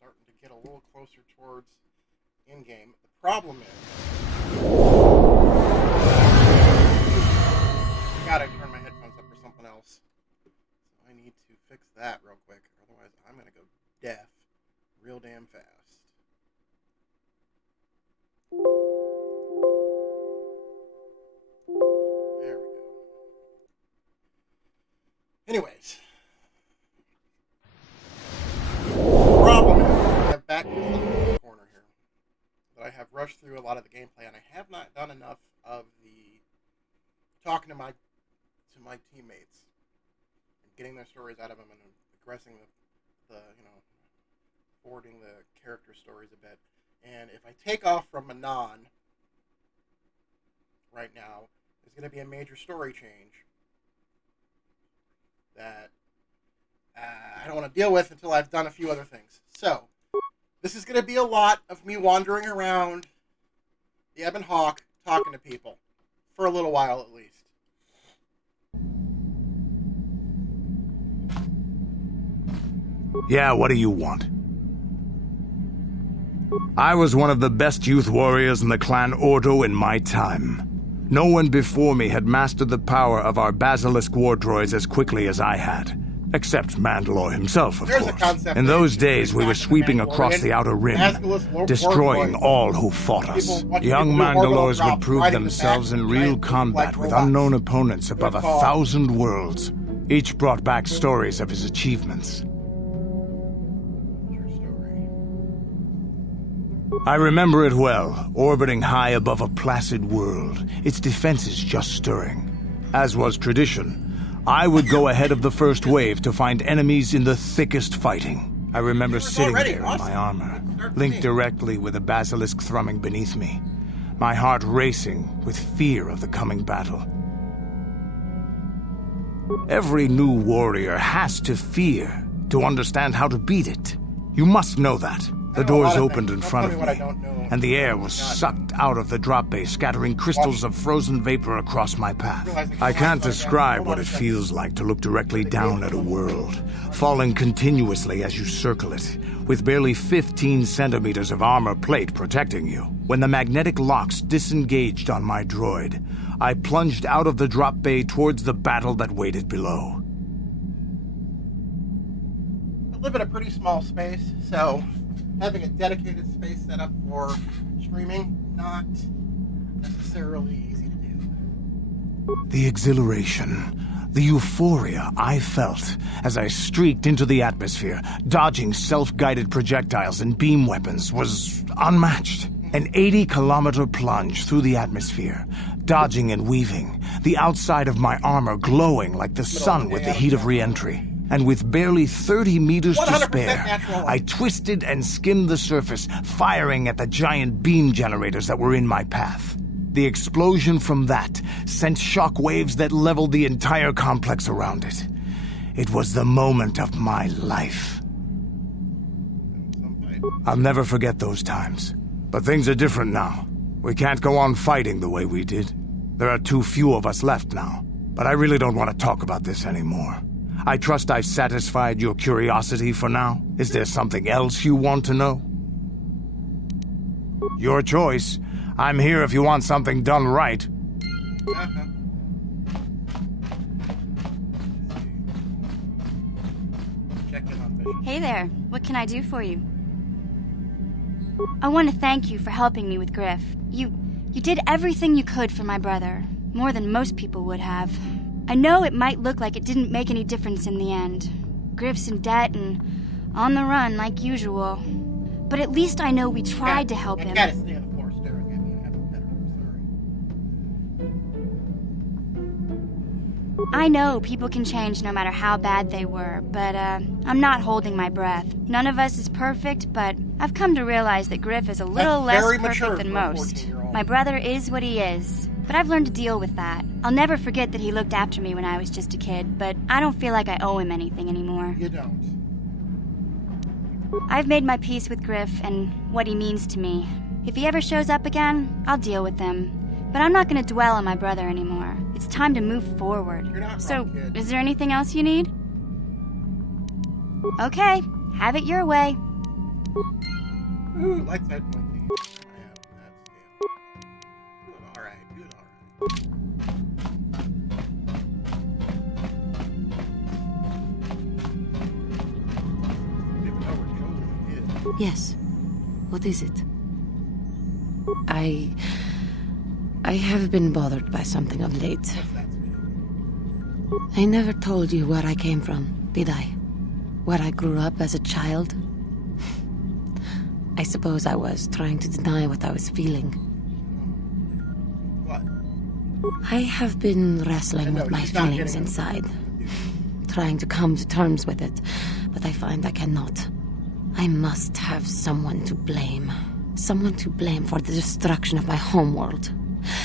starting to get a little closer towards in-game. The problem is, I gotta turn my headphones up for something else. So I need to fix that real quick. Otherwise, I'm gonna go deaf real damn fast. There we go. Anyways. Problem is, I have backed myself into the corner here. That I have rushed through a lot of the gameplay, and I have not done enough of the talking to my teammates and getting their stories out of them and progressing the forwarding the character stories a bit. And if I take off from Manon right now, there's going to be a major story change that I don't want to deal with until I've done a few other things. So, this is going to be a lot of me wandering around the Ebon Hawk talking to people. For a little while, at least. Yeah, what do you want? I was one of the best youth warriors in the clan Ordo in my time. No one before me had mastered the power of our basilisk war droids as quickly as I had. Except Mandalore himself, of course. In those days, we were sweeping across the Outer Rim, destroying all who fought us. Young Mandalores would prove themselves in real combat with unknown opponents above 1,000 worlds. Each brought back stories of his achievements. I remember it well, orbiting high above a placid world, its defenses just stirring. As was tradition, I would go ahead of the first wave to find enemies in the thickest fighting. I remember sitting there in my armor, linked directly with a basilisk thrumming beneath me, my heart racing with fear of the coming battle. Every new warrior has to fear to understand how to beat it. You must know that. The doors opened in front of me, and the air was sucked out of the drop bay, scattering crystals of frozen vapor across my path. I can't describe what it feels like to look directly down at a world, falling continuously as you circle it, with barely 15 centimeters of armor plate protecting you. When the magnetic locks disengaged on my droid, I plunged out of the drop bay towards the battle that waited below. I live in a pretty small space, so having a dedicated space set up for streaming, not necessarily easy to do. The exhilaration, the euphoria I felt as I streaked into the atmosphere, dodging self-guided projectiles and beam weapons, was unmatched. An 80-kilometer plunge through the atmosphere, dodging and weaving, the outside of my armor glowing like the sun with the heat of re-entry. And with barely 30 meters to spare, I twisted and skimmed the surface, firing at the giant beam generators that were in my path. The explosion from that sent shock waves that leveled the entire complex around it. It was the moment of my life. I'll never forget those times. But things are different now. We can't go on fighting the way we did. There are too few of us left now. But I really don't want to talk about this anymore. I trust I've satisfied your curiosity for now. Is there something else you want to know? Your choice. I'm here if you want something done right. Hey there, what can I do for you? I want to thank you for helping me with Griff. You did everything you could for my brother, more than most people would have. I know it might look like it didn't make any difference in the end. Griff's in debt and on the run like usual. But at least I know we tried to help him. I know people can change no matter how bad they were, but I'm not holding my breath. None of us is perfect, but I've come to realize that Griff is a little less perfect than most. My brother is what he is, but I've learned to deal with that. I'll never forget that he looked after me when I was just a kid, but I don't feel like I owe him anything anymore. You don't. I've made my peace with Griff and what he means to me. If he ever shows up again, I'll deal with him. But I'm not going to dwell on my brother anymore. It's time to move forward. So, is there anything else you need? Okay, have it your way. Ooh, light side pointing. Where am I at on that scale? Doing alright, doing alright. I don't even know where Jolie is. Yes. What is it? I have been bothered by something of late. What's that scale? I never told you where I came from, did I? Where I grew up as a child? I suppose I was trying to deny what I was feeling. What? I have been wrestling I know, with my she's not feelings getting it. inside, trying to come to terms with it, but I find I cannot. I must have someone to blame. Someone to blame for the destruction of my homeworld.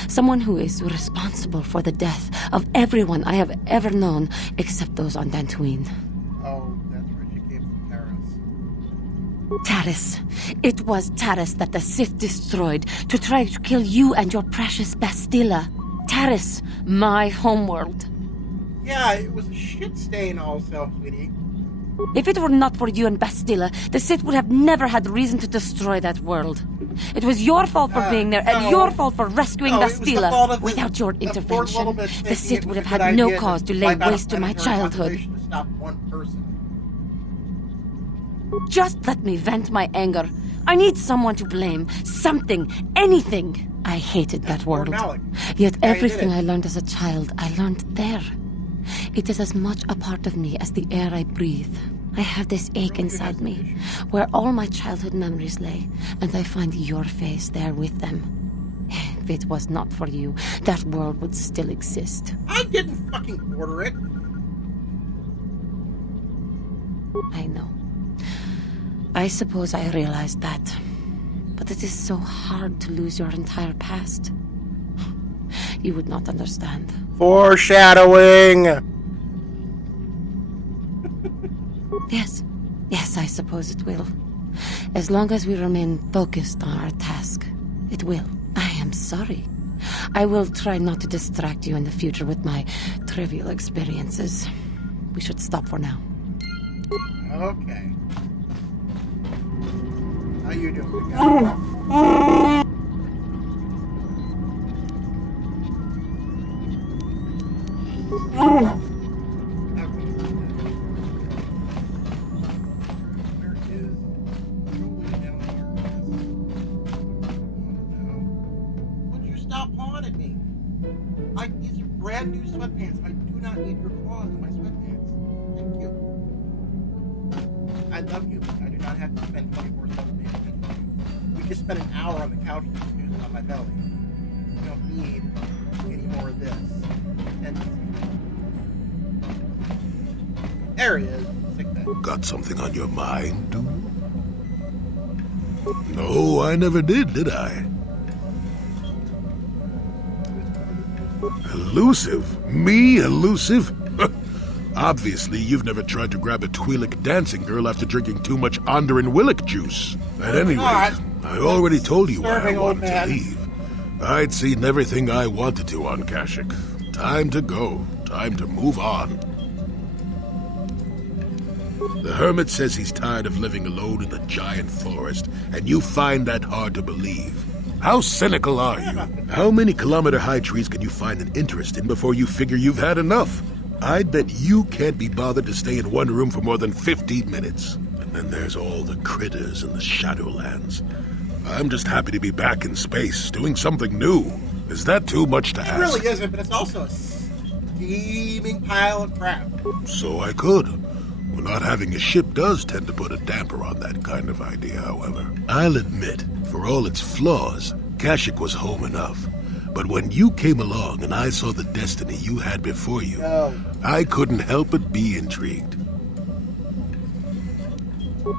Someone who is responsible for the death of everyone I have ever known, except those on Dantooine. Oh, that's right. She came from Taris. Taris. It was Taris that the Sith destroyed to try to kill you and your precious Bastilla. Taris, my homeworld. Yeah, it was a shit stain also, sweetie. If it were not for you and Bastilla, the Sith would have never had reason to destroy that world. It was your fault for being there, and no. your fault for rescuing No, it was the Bastilla. fault of the- Without your of Fort intervention, Littlebit the thinking Sith it would was have a had good no idea cause to lay wipe out a waste to my planetary childhood. population to stop one person. Just let me vent my anger. I need someone to blame. Something. Anything. I hated that Lord world. Malik. Yet Yeah, you did everything it. I learned as a child, I learned there. It is as much a part of me as the air I breathe. I have this ache inside me, where all my childhood memories lay, and I find your face there with them. If it was not for you, that world would still exist. I didn't fucking order it. I know. I suppose I realized that. But it is so hard to lose your entire past. You would not understand. Foreshadowing. Yes. Yes, I suppose it will. As long as we remain focused on our task, it will. I am sorry. I will try not to distract you in the future with my trivial experiences. We should stop for now. Okay. How you doing, big guy? Where is Julie down here? Would you stop pawing at me? These are brand new sweatpants. I do not need your claws in my sweatpants. Thank you. I love you. I do not have to spend 24/7 paying attention to you. We just spent an hour on the couch snoozing on my belly. We don't need any more of this. And there he is. Sick bed. Got something on your mind, dude? No, I never did I? Elusive? Me elusive? Obviously, you've never tried to grab a Twi'lek dancing girl after drinking too much Onderan Willick juice. At any rate, I already told you why I Serving old wanted to man. leave. I'd seen everything I wanted to on Kashyyyk. Time to go. Time to move on. The hermit says he's tired of living alone in the giant forest, and you find that hard to believe. How cynical are you? How many kilometer-high trees can you find an interest in before you figure you've had enough? I'd bet you can't be bothered to stay in one room for more than 15 minutes. And then there's all the critters in the Shadowlands. I'm just happy to be back in space, doing something new. Is that too much to It ask? really isn't, but it's also a steaming pile of crap. So I could. Well, not having a ship does tend to put a damper on that kind of idea, however. I'll admit, for all its flaws, Kashyyyk was home enough. But when you came along and I saw the destiny you had before you, No. I couldn't help but be intrigued.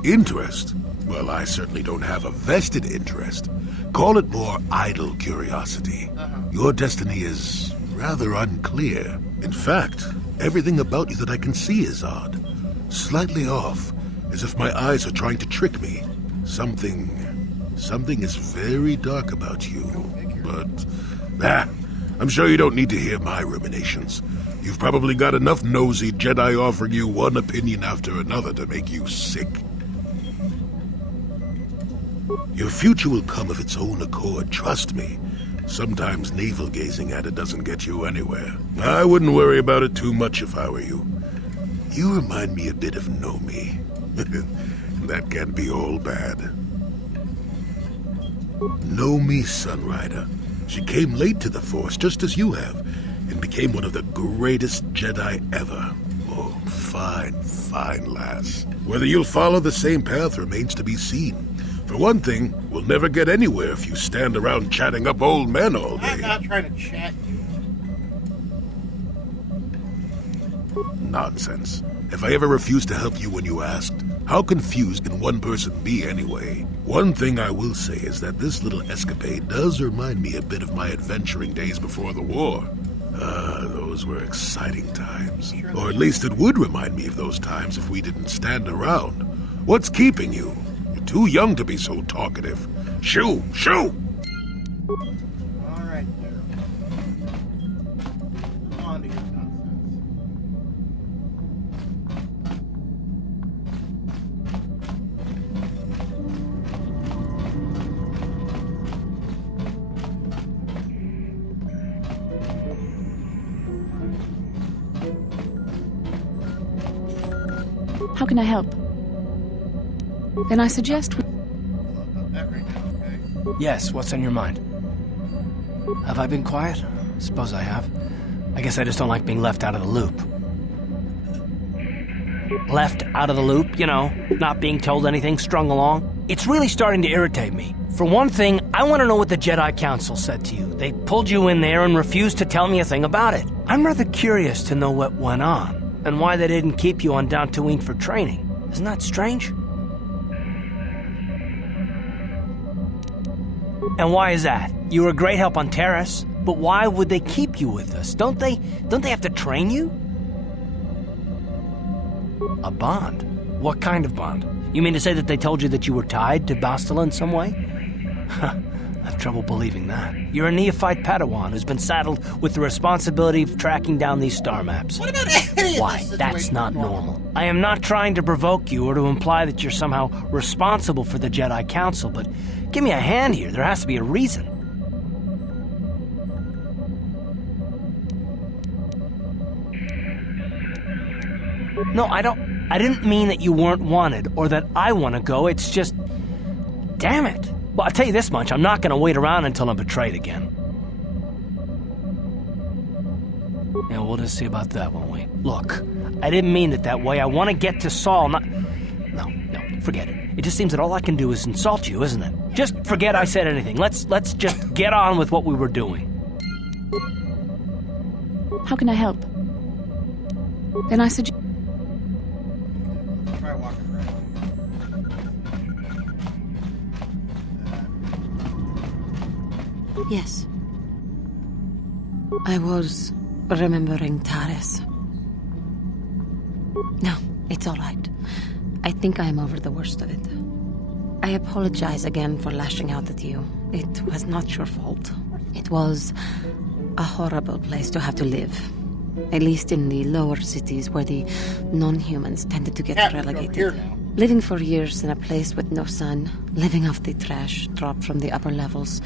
Interest? Well, I certainly don't have a vested interest. Call it more idle curiosity. Your destiny is rather unclear. In fact, everything about you that I can see is odd. Slightly off, as if my eyes are trying to trick me. Something is very dark about you. But, I'm sure you don't need to hear my ruminations. You've probably got enough nosy Jedi offering you one opinion after another to make you sick. Your future will come of its own accord, trust me. Sometimes navel-gazing at it doesn't get you anywhere. I wouldn't worry about it too much if I were you. You remind me a bit of Nomi. That can't be all bad. Nomi Sunrider. She came late to the Force, just as you have, and became one of the greatest Jedi ever. Oh, fine lass. Whether you'll follow the same path remains to be seen. For one thing, we'll never get anywhere if you stand around chatting up old men all day. I'm not trying to chat you. Nonsense. If I ever refused to help you when you asked, how confused can one person be anyway? One thing I will say is that this little escapade does remind me a bit of my adventuring days before the war. Those were exciting times. Or at least it would remind me of those times if we didn't stand around. What's keeping you? You're too young to be so talkative. Shoo! Shoo! Alright, there. On to your nonsense. How can I help? Then I suggest we... About that right now, okay? Yes, what's on your mind? Have I been quiet? Suppose I have. I guess I just don't like being left out of the loop. Left out of the loop, you know, not being told anything, strung along. It's really starting to irritate me. For one thing, I want to know what the Jedi Council said to you. They pulled you in there and refused to tell me a thing about it. I'm rather curious to know what went on, and why they didn't keep you on Dantooine for training. Isn't that strange? And why is that? You were a great help on Terrace, but why would they keep you with us? Don't they have to train you? A bond? What kind of bond? You mean to say that they told you that you were tied to Bastila in some way? I have trouble believing that. You're a neophyte Padawan who's been saddled with the responsibility of tracking down these star maps. What about any Why? of this That's situation not wrong? normal. I am not trying to provoke you or to imply that you're somehow responsible for the Jedi Council, but give me a hand here. There has to be a reason. No, I didn't mean that you weren't wanted or that I want to go. It's just... Damn it. Well, I'll tell you this much. I'm not going to wait around until I'm betrayed again. Yeah, we'll just see about that, won't we? Look, I didn't mean it that way. I want to get to Saul, not... No, forget it. It just seems that all I can do is insult you, isn't it? Just forget I said anything. Let's just get on with what we were doing. How can I help? Then I suggest... Try walking around. Yes. I was remembering Taris. No, it's all right. I think I am over the worst of it. I apologize again for lashing out at you. It was not your fault. It was a horrible place to have to live. At least in the lower cities where the non-humans tended to get Captain, over relegated. here now. Living for years in a place with no sun, living off the trash dropped from the upper levels,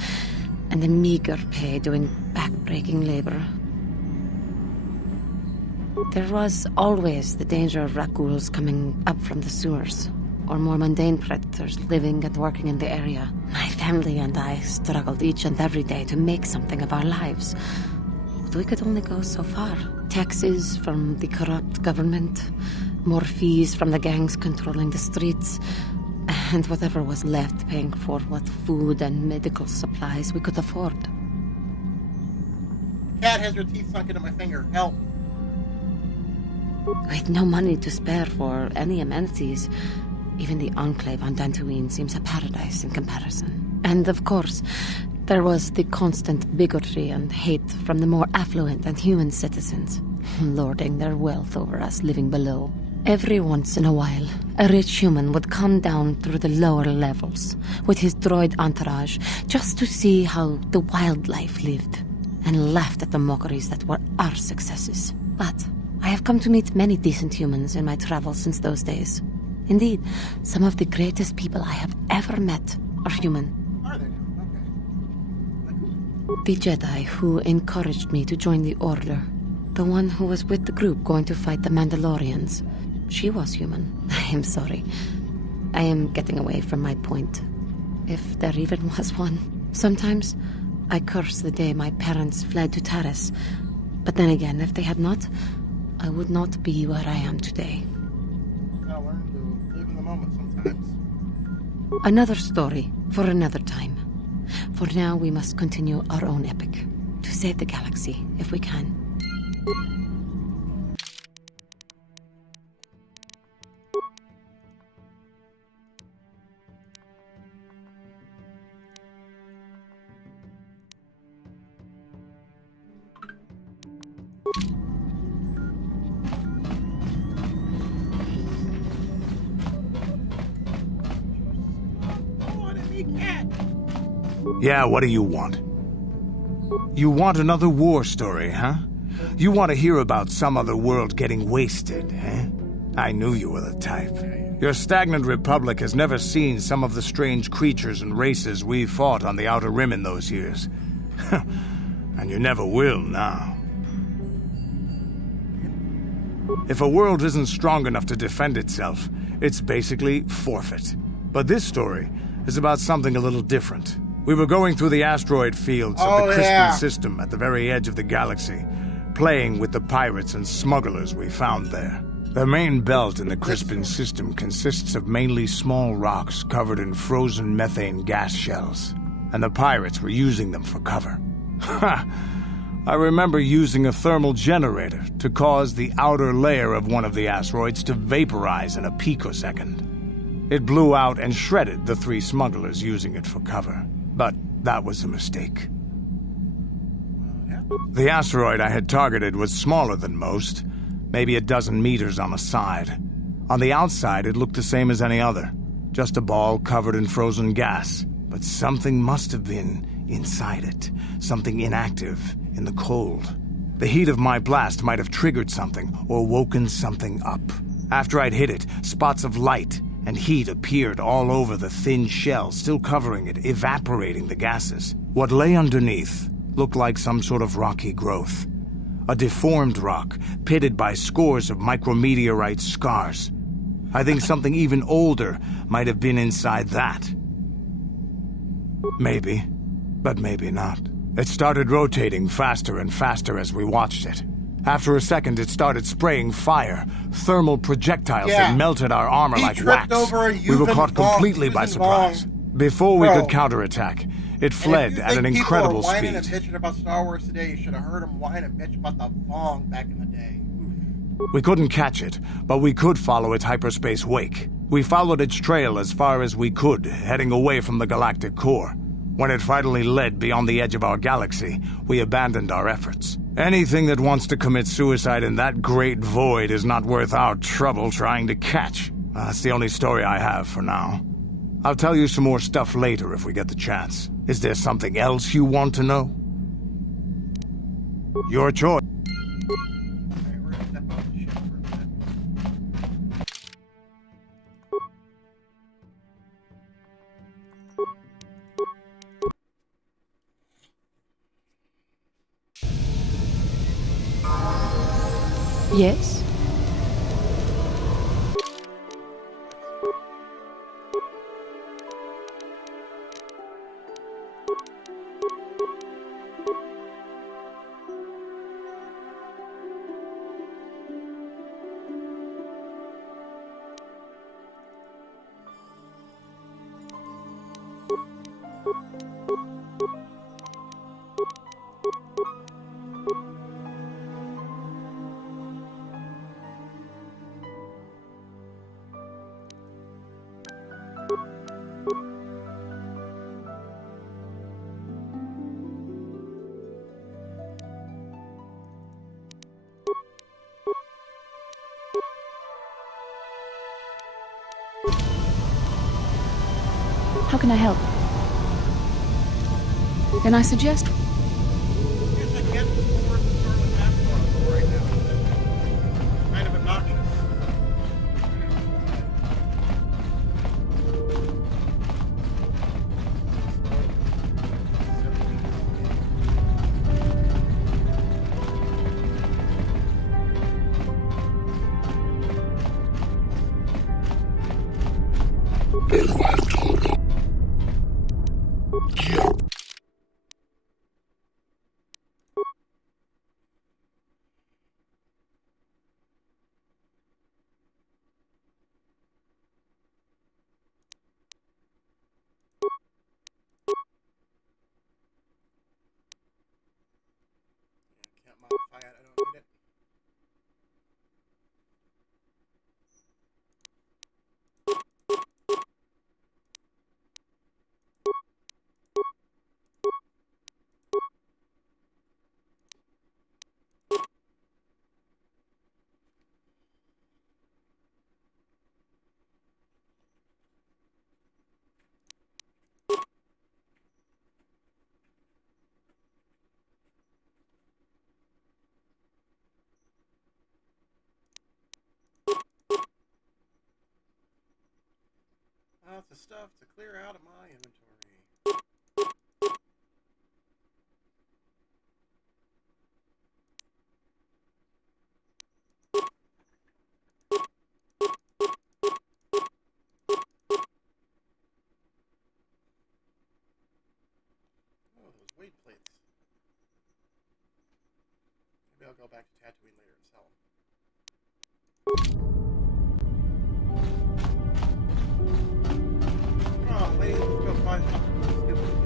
and the meager pay doing back-breaking labor. There was always the danger of Rakuls coming up from the sewers, or more mundane predators living and working in the area. My family and I struggled each and every day to make something of our lives. But we could only go so far. Taxes from the corrupt government, more fees from the gangs controlling the streets, and whatever was left paying for what food and medical supplies we could afford. Cat has her teeth sunk into my finger. Help. With no money to spare for any amenities, even the Enclave on Dantooine seems a paradise in comparison. And of course, there was the constant bigotry and hate from the more affluent and human citizens, lording their wealth over us living below. Every once in a while, a rich human would come down through the lower levels with his droid entourage just to see how the wildlife lived, and laughed at the mockeries that were our successes. But I have come to meet many decent humans in my travels since those days. Indeed, some of the greatest people I have ever met are human. Are they now? Okay. The Jedi who encouraged me to join the Order. The one who was with the group going to fight the Mandalorians. She was human. I am sorry. I am getting away from my point. If there even was one. Sometimes I curse the day my parents fled to Taris. But then again, if they had not, I would not be where I am today. Gotta learn to live in the moment sometimes. Another story for another time. For now, we must continue our own epic. To save the galaxy, if we can. Yeah, what do you want? You want another war story, huh? You want to hear about some other world getting wasted, eh? I knew you were the type. Your stagnant republic has never seen some of the strange creatures and races we fought on the Outer Rim in those years. And you never will now. If a world isn't strong enough to defend itself, it's basically forfeit. But this story is about something a little different. We were going through the asteroid fields of the Crispin system at the very edge of the galaxy, playing with the pirates and smugglers we found there. The main belt in the Crispin system consists of mainly small rocks covered in frozen methane gas shells, and the pirates were using them for cover. Ha! I remember using a thermal generator to cause the outer layer of one of the asteroids to vaporize in a picosecond. It blew out and shredded the 3 smugglers using it for cover. But that was a mistake. The asteroid I had targeted was smaller than most, maybe a dozen meters on a side. On the outside, it looked the same as any other, just a ball covered in frozen gas. But something must have been inside it, something inactive in the cold. The heat of my blast might have triggered something or woken something up. After I'd hit it, spots of light and heat appeared all over the thin shell, still covering it, evaporating the gases. What lay underneath looked like some sort of rocky growth. A deformed rock, pitted by scores of micrometeorite scars. I think something even older might have been inside that. Maybe, but maybe not. It started rotating faster and faster as we watched it. After a second, it started spraying fire, thermal projectiles that melted our armor like wax. We were caught completely by surprise. Before we could counterattack, it fled at an incredible speed. Whining and bitching about Star Wars today, you should have heard him whine and bitch about the Vong back in the day. We couldn't catch it, but we could follow its hyperspace wake. We followed its trail as far as we could, heading away from the galactic core. When it finally led beyond the edge of our galaxy, we abandoned our efforts. Anything that wants to commit suicide in that great void is not worth our trouble trying to catch. That's the only story I have for now. I'll tell you some more stuff later if we get the chance. Is there something else you want to know? Your choice. Alright, we're gonna step off the ship for a minute. Yes? How can I help? Then I suggest... Yes, I can't afford to start with that right now. It's kind of obnoxious. Can't modify it. I don't need it. Lots of stuff to clear out of my inventory. Oh, those weight plates. Maybe I'll go back to Tatooine later and sell them. Come on, ladies, let's go find something stupid to do.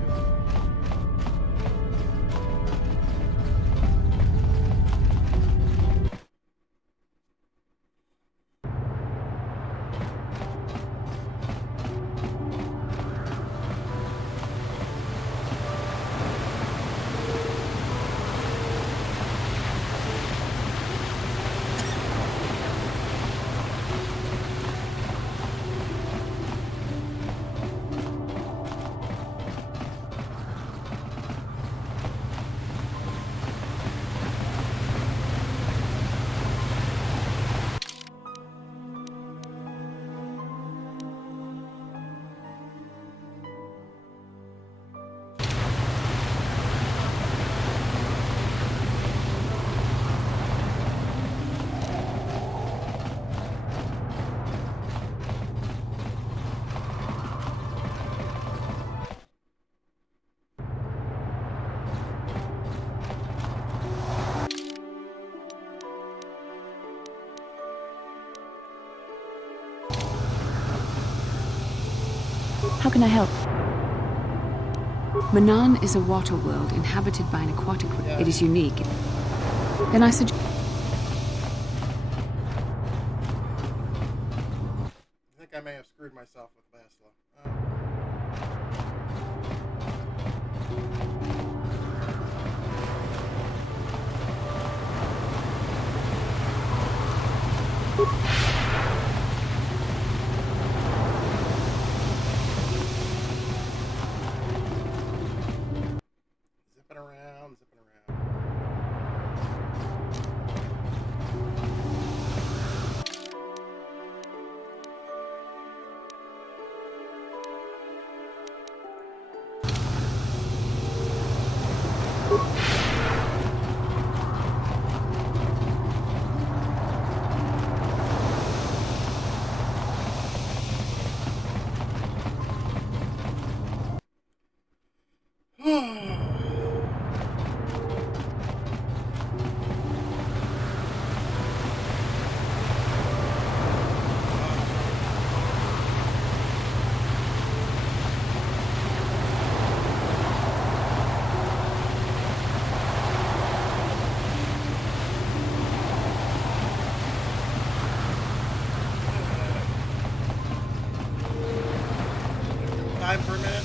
How can I help? Manan is a water world inhabited by an aquatic race. Yeah. It is unique. Then I suggest... I think I may have screwed myself with Basla. Zipping around, zipping around. Time for a minute.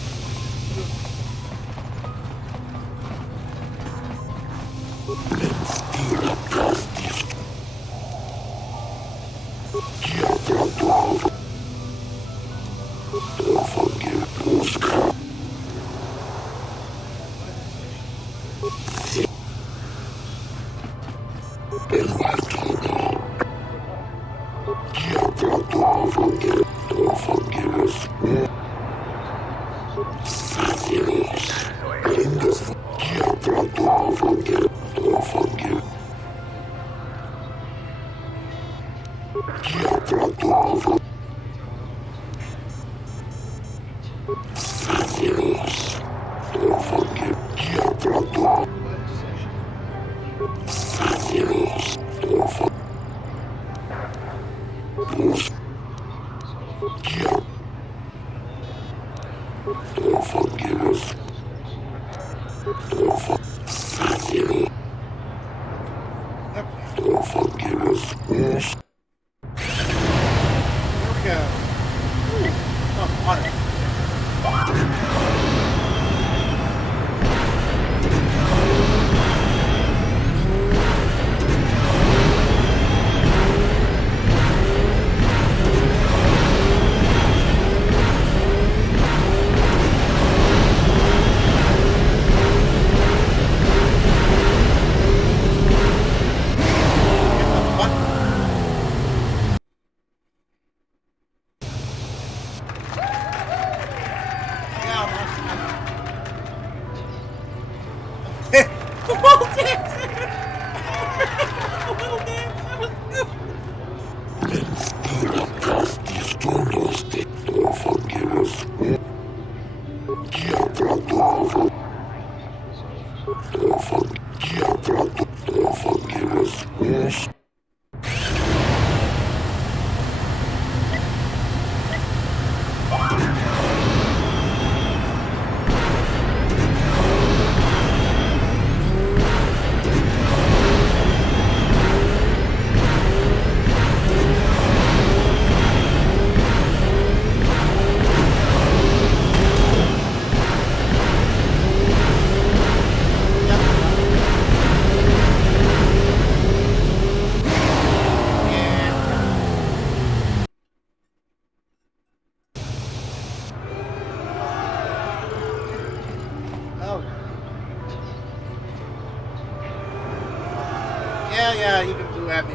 Yeah, even blew at me.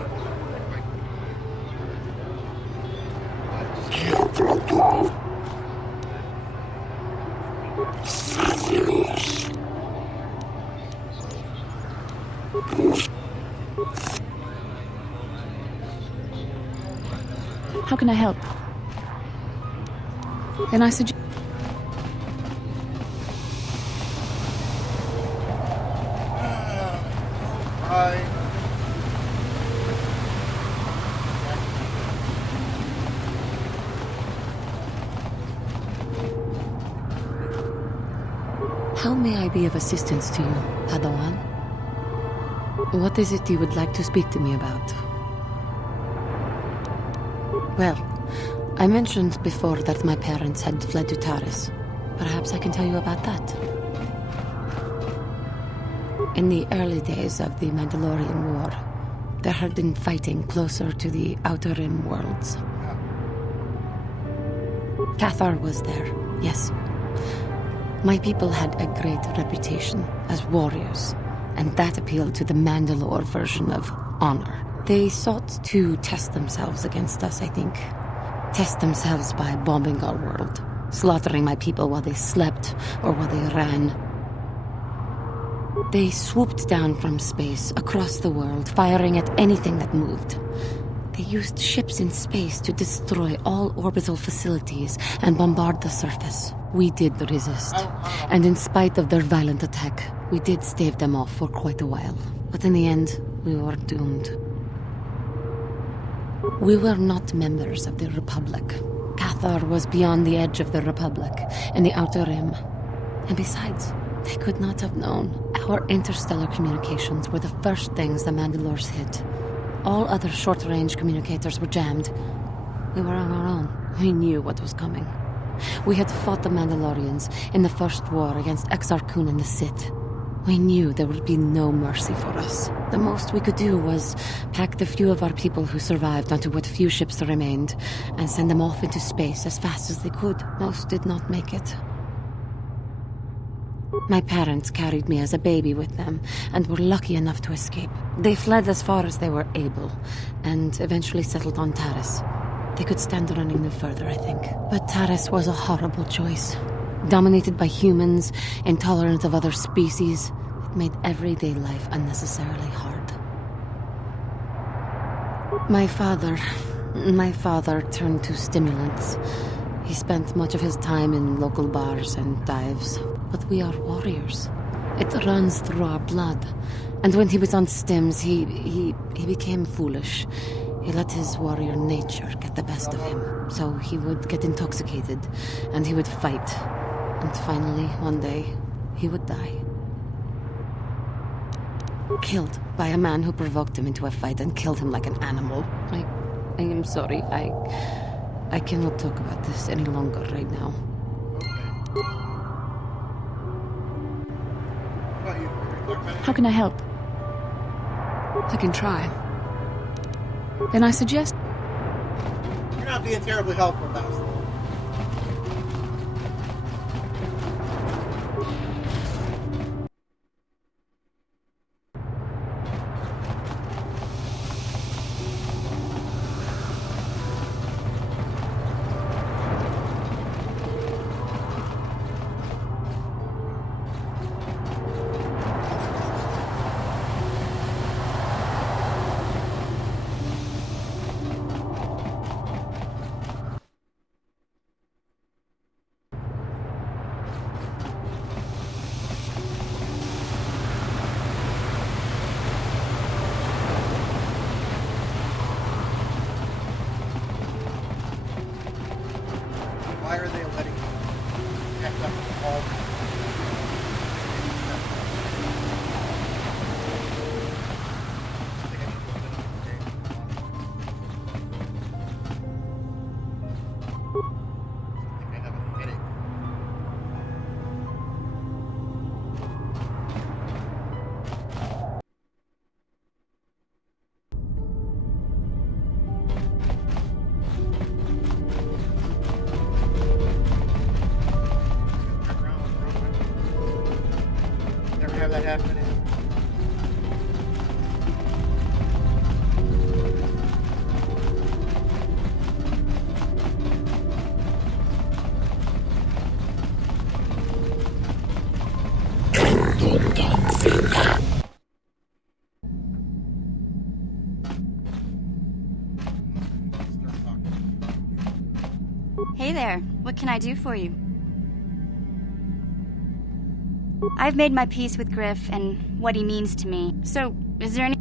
How can I help? Then I suggest... How may I be of assistance to you, Padawan? What is it you would like to speak to me about? Well, I mentioned before that my parents had fled to Taris. Perhaps I can tell you about that. In the early days of the Mandalorian War, there had been fighting closer to the Outer Rim worlds. Cathar was there, yes. My people had a great reputation as warriors, and that appealed to the Mandalore version of honor. They sought to test themselves against us, I think. Test themselves by bombing our world, slaughtering my people while they slept or while they ran. They swooped down from space, across the world, firing at anything that moved. They used ships in space to destroy all orbital facilities and bombard the surface. We did resist, and in spite of their violent attack, we did stave them off for quite a while. But in the end, we were doomed. We were not members of the Republic. Cathar was beyond the edge of the Republic, in the Outer Rim. And besides, they could not have known. Our interstellar communications were the first things the Mandalores hit. All other short-range communicators were jammed. We were on our own. We knew what was coming. We had fought the Mandalorians in the first war against Exar Kun and the Sith. We knew there would be no mercy for us. The most we could do was pack the few of our people who survived onto what few ships remained and send them off into space as fast as they could. Most did not make it. My parents carried me as a baby with them and were lucky enough to escape. They fled as far as they were able and eventually settled on Taris. They could stand running no further, I think. But Taris was a horrible choice. Dominated by humans, intolerant of other species, it made everyday life unnecessarily hard. My father turned to stimulants. He spent much of his time in local bars and dives. But we are warriors. It runs through our blood. And when he was on stims, he became foolish. He let his warrior nature get the best of him. So he would get intoxicated, and he would fight. And finally, one day, he would die. Killed by a man who provoked him into a fight and killed him like an animal. I am sorry. I cannot talk about this any longer right now. How can I help? I can try. Then I suggest... You're not being terribly helpful, Bowser. Why are they letting you catch up to all that? I think I should go finish the game. I think I have a headache. Never have that happen again. Hey there, what can I do for you? I've made my peace with Griff and what he means to me. So, is there any...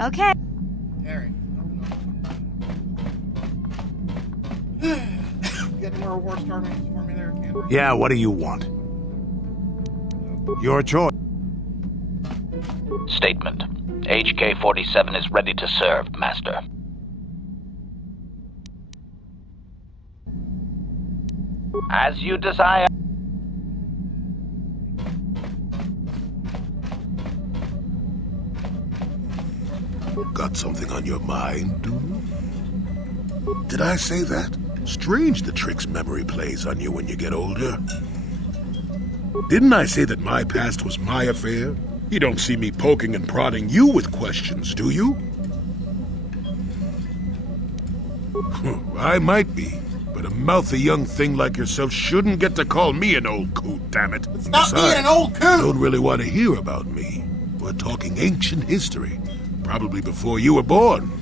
Okay. Harry. You got any more War Star names for me there, Candace? Yeah, what do you want? Your choice. Statement. HK-47 is ready to serve, Master. As you desire. Got something on your mind, do you? Did I say that? Strange the tricks memory plays on you when you get older. Didn't I say that my past was my affair? You don't see me poking and prodding you with questions, do you? I might be, but a mouthy young thing like yourself shouldn't get to call me an old coot, damn it. Stop being an old coot! You don't really want to hear about me. We're talking ancient history. Probably before you were born.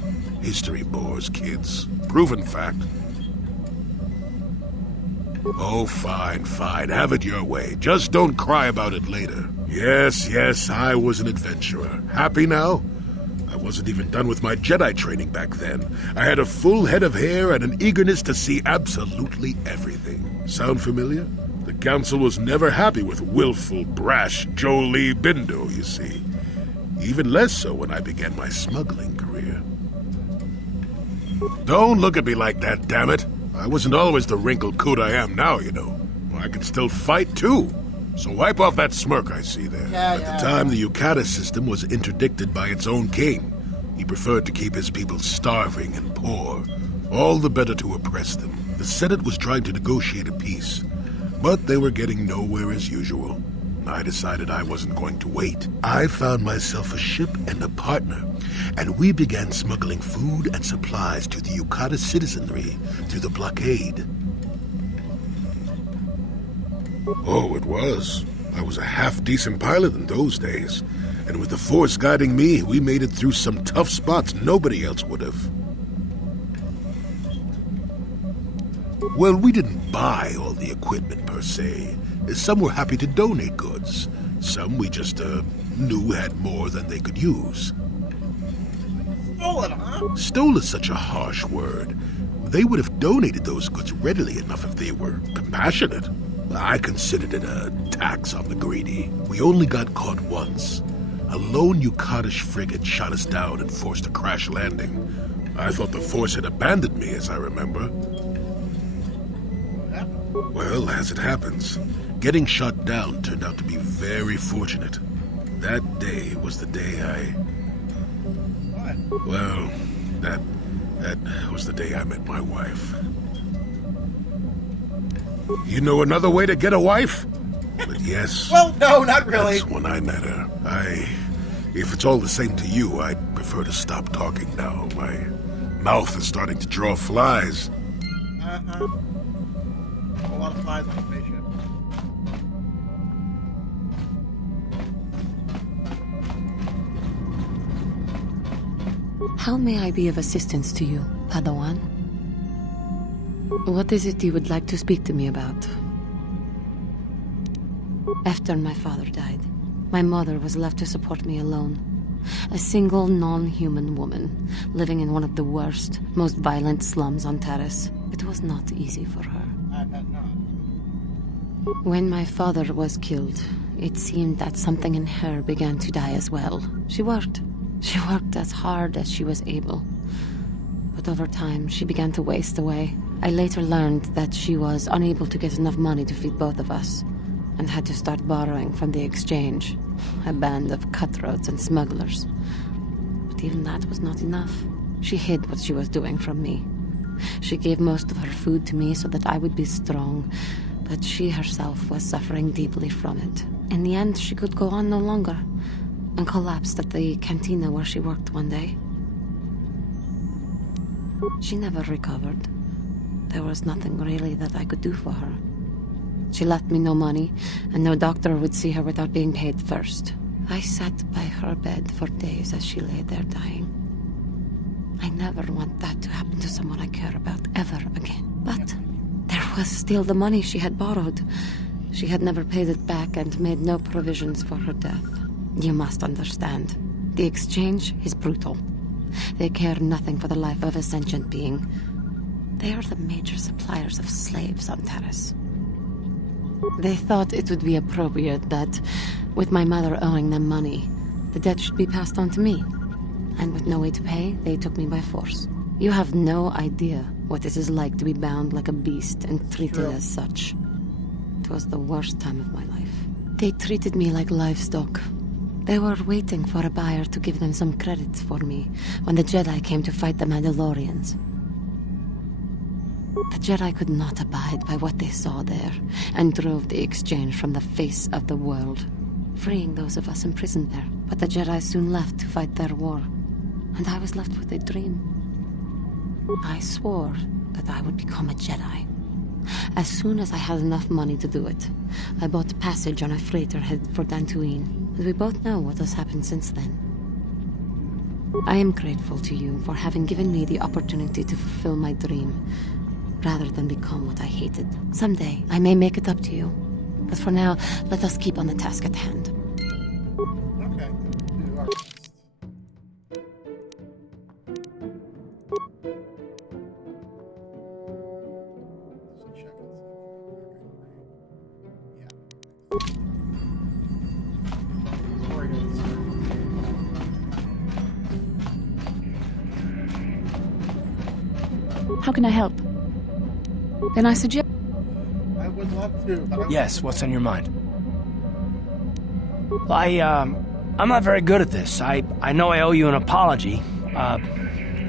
History bores kids. Proven fact. Oh, fine, fine. Have it your way. Just don't cry about it later. Yes, I was an adventurer. Happy now? I wasn't even done with my Jedi training back then. I had a full head of hair and an eagerness to see absolutely everything. Sound familiar? The Council was never happy with willful, brash Jolie Bindo, you see. Even less so when I began my smuggling career. Don't look at me like that, damn it. I wasn't always the wrinkled coot I am now, you know. I can still fight, too. So wipe off that smirk I see there. At the time, the Yukata system was interdicted by its own king. He preferred to keep his people starving and poor, all the better to oppress them. The Senate was trying to negotiate a peace, but they were getting nowhere as usual. I decided I wasn't going to wait. I found myself a ship and a partner, and we began smuggling food and supplies to the Yukata citizenry through the blockade. Oh, it was. I was a half-decent pilot in those days, and with the Force guiding me, we made it through some tough spots nobody else would have. Well, we didn't buy all the equipment per se. Some were happy to donate goods. Some we just, knew had more than they could use. Stole it, huh? Stole is such a harsh word. They would have donated those goods readily enough if they were compassionate. I considered it a tax on the greedy. We only got caught once. A lone Yukatish frigate shot us down and forced a crash landing. I thought the force had abandoned me, as I remember. Well, as it happens, getting shot down turned out to be very fortunate. That day was the day I... Well, that was the day I met my wife. You know another way to get a wife? But yes. Well, no, not really. That's when I met her. If it's all the same to you, I'd prefer to stop talking now. My mouth is starting to draw flies. Uh-huh. A lot of flies on the spaceship. How may I be of assistance to you, Padawan? What is it you would like to speak to me about? After my father died, my mother was left to support me alone. A single non-human woman, living in one of the worst, most violent slums on Terrace. It was not easy for her. I bet not. When my father was killed, it seemed that something in her began to die as well. She worked as hard as she was able. But over time, she began to waste away. I later learned that she was unable to get enough money to feed both of us, and had to start borrowing from the exchange, a band of cutthroats and smugglers. But even that was not enough. She hid what she was doing from me. She gave most of her food to me so that I would be strong, but she herself was suffering deeply from it. In the end, she could go on no longer, and collapsed at the cantina where she worked one day. She never recovered. There was nothing really that I could do for her. She left me no money, and no doctor would see her without being paid first. I sat by her bed for days as she lay there dying. I never want that to happen to someone I care about ever again. But there was still the money she had borrowed. She had never paid it back and made no provisions for her death. You must understand. The exchange is brutal. They care nothing for the life of a sentient being. They are the major suppliers of slaves on Terrace. They thought it would be appropriate that, with my mother owing them money, the debt should be passed on to me. And with no way to pay, they took me by force. You have no idea what it is like to be bound like a beast and treated as such. It was the worst time of my life. They treated me like livestock. They were waiting for a buyer to give them some credit for me when the Jedi came to fight the Mandalorians. The Jedi could not abide by what they saw there, and drove the exchange from the face of the world, freeing those of us imprisoned there. But the Jedi soon left to fight their war, and I was left with a dream. I swore that I would become a Jedi. As soon as I had enough money to do it, I bought passage on a freighter headed for Dantooine, and we both know what has happened since then. I am grateful to you for having given me the opportunity to fulfill my dream, rather than become what I hated. Someday, I may make it up to you. But for now, let us keep on the task at hand. Okay. Do our best. So check and see. Okay, great. Yeah. Sorry, guys. How can I help? Then I suggest... I would love to, but Yes, what's on your mind? Well, I'm not very good at this. I know I owe you an apology.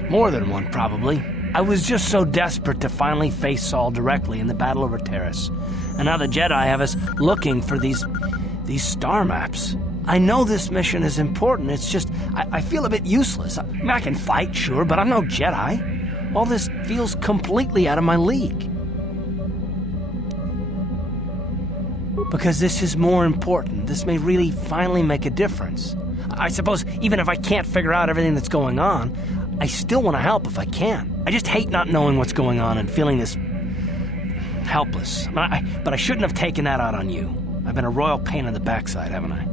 More than one, probably. I was just so desperate to finally face Saul directly in the battle over Terrace. And now the Jedi have us looking for these star maps. I know this mission is important, it's just, I feel a bit useless. I mean, I can fight, sure, but I'm no Jedi. All this feels completely out of my league. Because this is more important. This may really finally make a difference. I suppose even if I can't figure out everything that's going on, I still want to help if I can. I just hate not knowing what's going on and feeling this helpless. But I shouldn't have taken that out on you. I've been a royal pain in the backside, haven't I?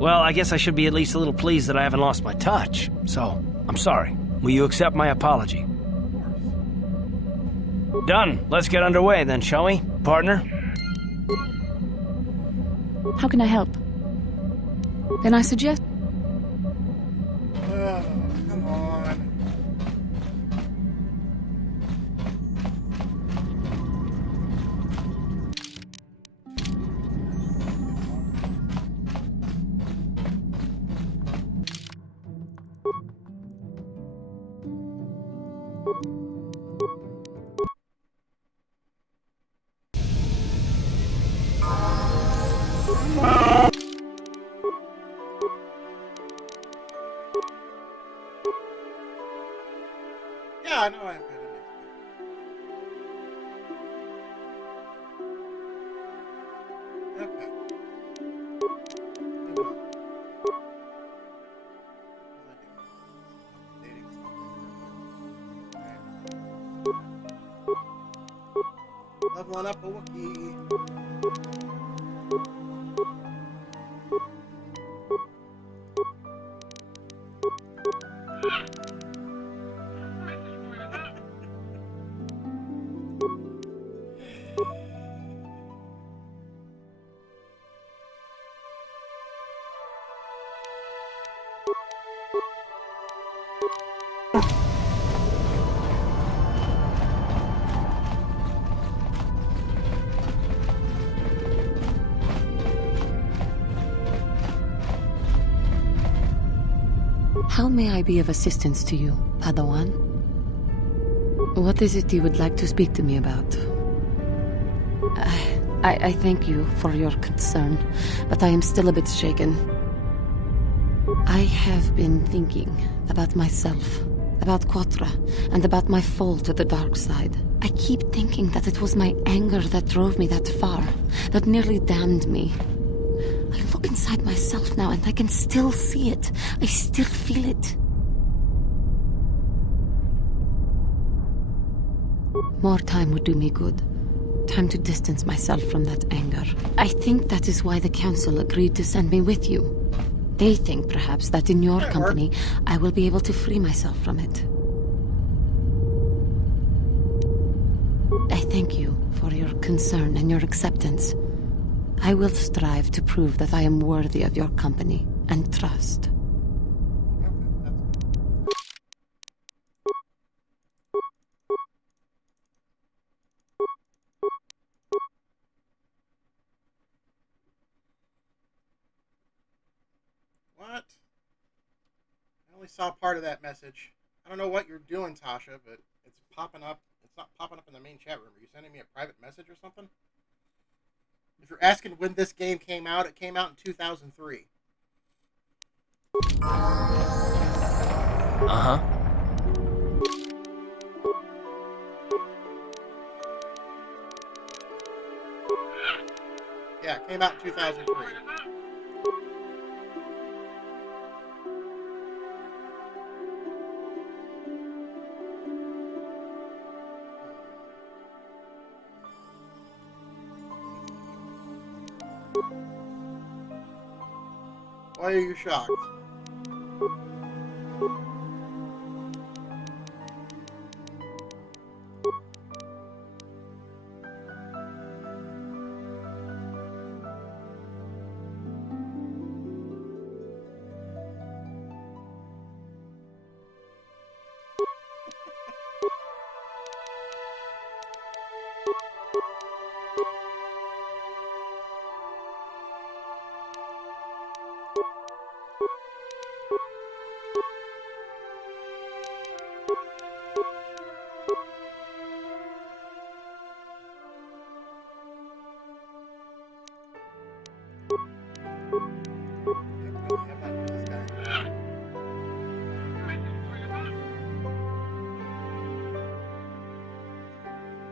Well, I guess I should be at least a little pleased that I haven't lost my touch. So, I'm sorry. Will you accept my apology? Done. Let's get underway then, shall we, partner? How can I help? Then I suggest... Oh, come on. Yeah, I know I've got it. Okay. Moving on. What was I doing? Updating something. Alright. Leveling up a Wookiee. How may I be of assistance to you, Padawan? What is it you would like to speak to me about? I thank you for your concern, but I am still a bit shaken. I have been thinking about myself, about Quatra, and about my fall to the dark side. I keep thinking that it was my anger that drove me that far, that nearly damned me. I look inside myself now and I can still see it. I still feel it. More time would do me good. Time to distance myself from that anger. I think that is why the Council agreed to send me with you. They think, perhaps, that in your company, I will be able to free myself from it. I thank you for your concern and your acceptance. I will strive to prove that I am worthy of your company and trust. What? I only saw part of that message. I don't know what you're doing, Tasha, but it's popping up. It's not popping up in the main chat room. Are you sending me a private message or something? If you're asking when this game came out, it came out in 2003. Uh-huh. Yeah, it came out in 2003. Why are you shocked?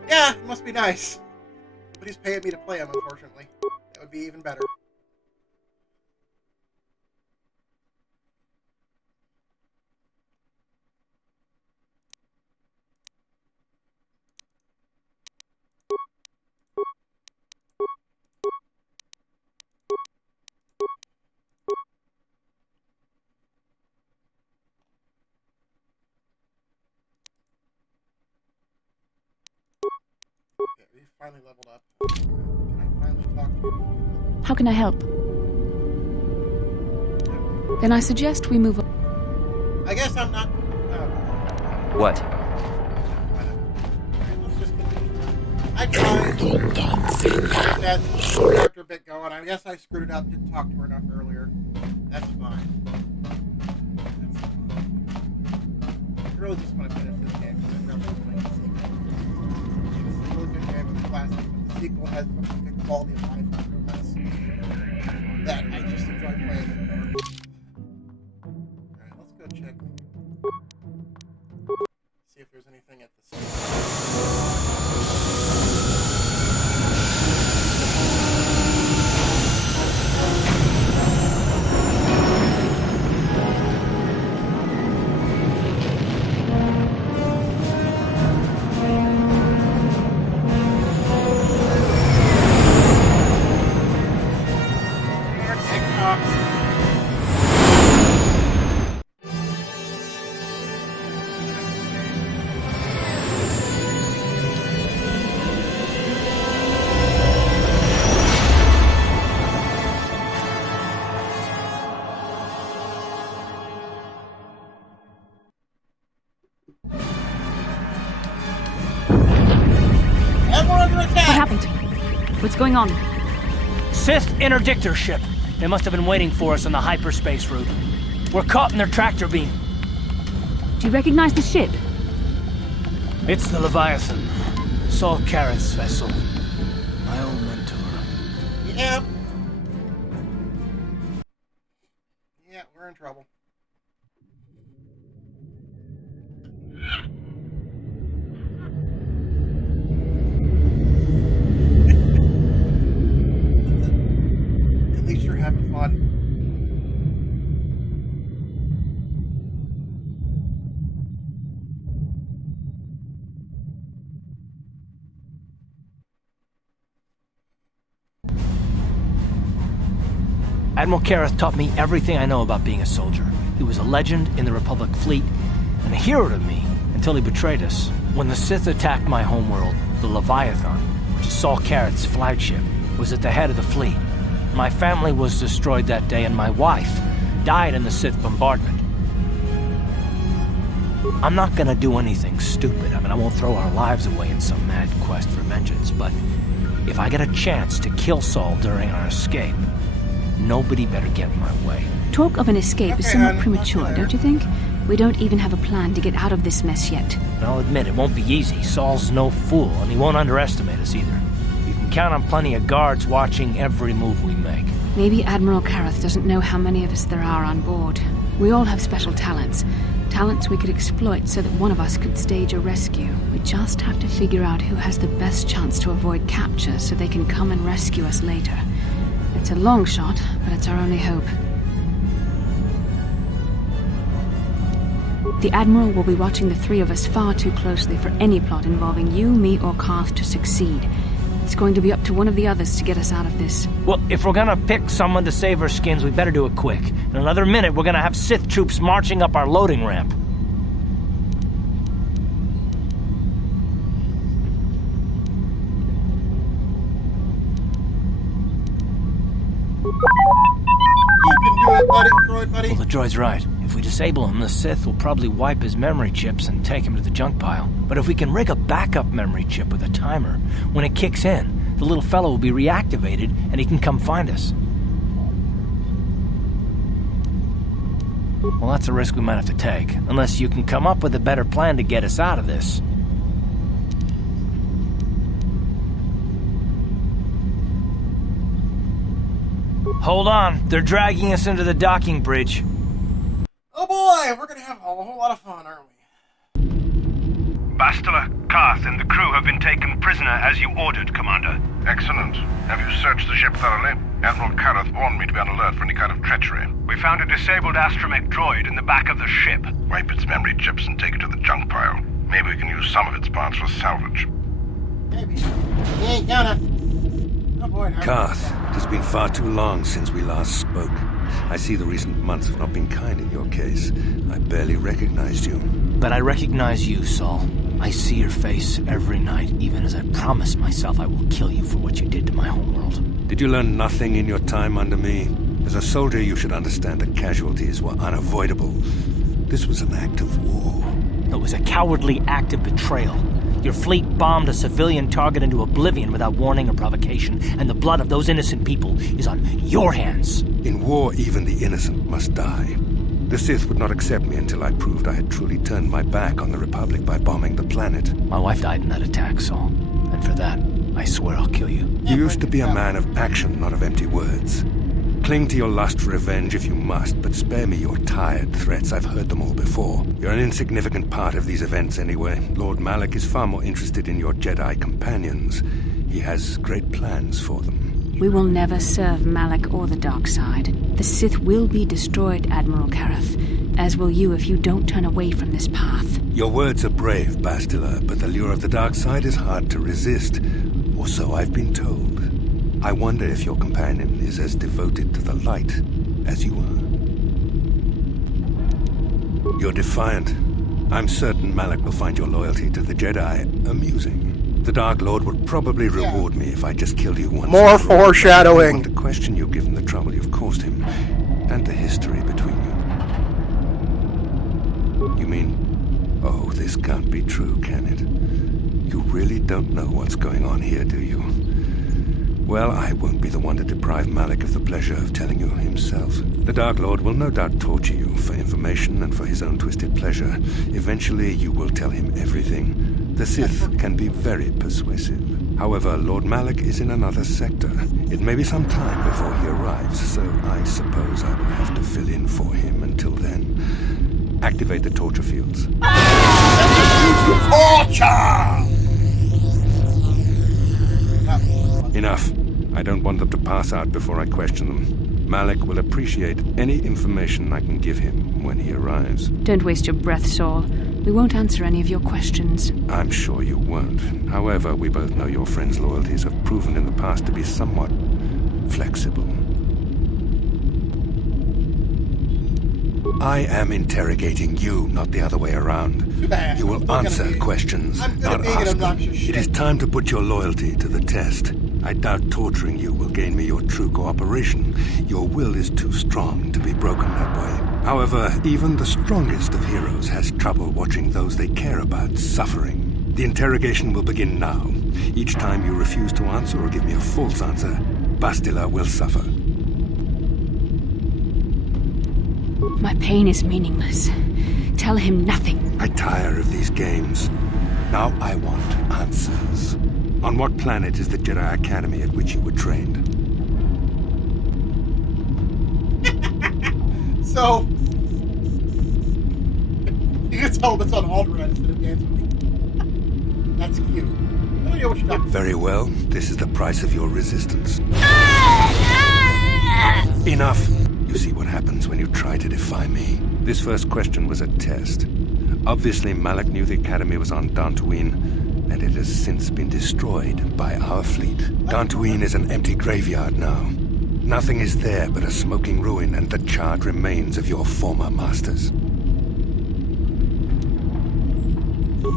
Yeah, it must be nice. But he's paying me to play him, unfortunately. That would be even better. finally leveled up. Can I finally talk to you? How can I help? Then I suggest we move on. I guess I'm not. What? Let's just continue. I tried to get that character bit going. I guess I screwed it up. Didn't talk to her enough earlier. That's fine. That's fine. I really just want to finish this game because I'm really playing the sequel. It's a really good game. It's a classic, but the sequel has some good quality of life improvements that I just enjoy playing it more. Alright, let's go check. See if there's anything at the What happened? What's going on? Sith interdictor ship. They must have been waiting for us on the hyperspace route. We're caught in their tractor beam. Do you recognize the ship? It's the Leviathan. Saul Karrath's vessel. My old mentor. Yep. Yeah, we're in trouble. At least you're having fun. Admiral Karrath taught me everything I know about being a soldier. He was a legend in the Republic fleet, and a hero to me until he betrayed us. When the Sith attacked my homeworld, the Leviathan, which is Saul Karrath's flagship, was at the head of the fleet. My family was destroyed that day, and my wife died in the Sith bombardment. I'm not gonna do anything stupid. I won't throw our lives away in some mad quest for vengeance, but if I get a chance to kill Saul during our escape, nobody better get in my way. Talk of an escape is somewhat premature, don't you think? We don't even have a plan to get out of this mess yet. And I'll admit, it won't be easy. Saul's no fool, and he won't underestimate us either. You can count on plenty of guards watching every move we make. Maybe Admiral Karrath doesn't know how many of us there are on board. We all have special talents. Talents we could exploit so that one of us could stage a rescue. We just have to figure out who has the best chance to avoid capture so they can come and rescue us later. It's a long shot, but it's our only hope. The Admiral will be watching the three of us far too closely for any plot involving you, me, or Karth to succeed. It's going to be up to one of the others to get us out of this. Well, if we're gonna pick someone to save our skins, we better do it quick. In another minute, we're gonna have Sith troops marching up our loading ramp. You can do it, buddy. Droid, buddy. Well, the droid's right. If we disable him, the Sith will probably wipe his memory chips and take him to the junk pile. But if we can rig a backup memory chip with a timer, when it kicks in, the little fellow will be reactivated and he can come find us. Well, that's a risk we might have to take, unless you can come up with a better plan to get us out of this. Hold on, they're dragging us into the docking bridge. Oh boy, we're gonna have a whole lot of fun, aren't we? Bastila, Karth, and the crew have been taken prisoner as you ordered, Commander. Excellent. Have you searched the ship thoroughly? Admiral Karrath warned me to be on alert for any kind of treachery. We found a disabled astromech droid in the back of the ship. Wipe its memory chips and take it to the junk pile. Maybe we can use some of its parts for salvage. Maybe. You ain't gonna. Oh boy, Karth, it has been far too long since we last spoke. I see the recent months have not been kind in your case. I barely recognized you. But I recognize you, Saul. I see your face every night, even as I promise myself I will kill you for what you did to my homeworld. Did you learn nothing in your time under me? As a soldier, you should understand that casualties were unavoidable. This was an act of war. It was a cowardly act of betrayal. Your fleet bombed a civilian target into oblivion without warning or provocation, and the blood of those innocent people is on your hands. In war, even the innocent must die. The Sith would not accept me until I proved I had truly turned my back on the Republic by bombing the planet. My wife died in that attack, Saul. And for that, I swear I'll kill you. You used to be a man of action, not of empty words. Cling to your lust for revenge if you must, but spare me your tired threats. I've heard them all before. You're an insignificant part of these events anyway. Lord Malak is far more interested in your Jedi companions. He has great plans for them. We will never serve Malak or the dark side. The Sith will be destroyed, Admiral Kareth, as will you if you don't turn away from this path. Your words are brave, Bastila, but the lure of the dark side is hard to resist. Or so I've been told. I wonder if your companion is as devoted to the light as you are. You're defiant. I'm certain Malak will find your loyalty to the Jedi amusing. The Dark Lord would probably reward me if I just killed you once. More foreshadowing. I want to question you given the trouble you've caused him, and the history between you. You mean, oh, this can't be true, can it? You really don't know what's going on here, do you? Well, I won't be the one to deprive Malak of the pleasure of telling you himself. The Dark Lord will no doubt torture you for information and for his own twisted pleasure. Eventually, you will tell him everything. The Sith can be very persuasive. However, Lord Malak is in another sector. It may be some time before he arrives, so I suppose I will have to fill in for him until then. Activate the torture fields. Torture! Enough. I don't want them to pass out before I question them. Malak will appreciate any information I can give him when he arrives. Don't waste your breath, Saul. We won't answer any of your questions. I'm sure you won't. However, we both know your friend's loyalties have proven in the past to be somewhat flexible. I am interrogating you, not the other way around. You will answer questions, not ask them. It is time to put your loyalty to the test. I doubt torturing you will gain me your true cooperation. Your will is too strong to be broken that way. However, even the strongest of heroes has trouble watching those they care about suffering. The interrogation will begin now. Each time you refuse to answer or give me a false answer, Bastila will suffer. My pain is meaningless. Tell him nothing. I tire of these games. Now I want answers. On what planet is the Jedi Academy at which you were trained? So, you can tell it's on Alderaan instead of dancing. That's cute. I don't know what you're talking about. Very well. This is the price of your resistance. Enough! You see what happens when you try to defy me. This first question was a test. Obviously, Malak knew the Academy was on Dantooine, and it has since been destroyed by our fleet. Dantooine is an empty graveyard now. Nothing is there but a smoking ruin and the charred remains of your former masters.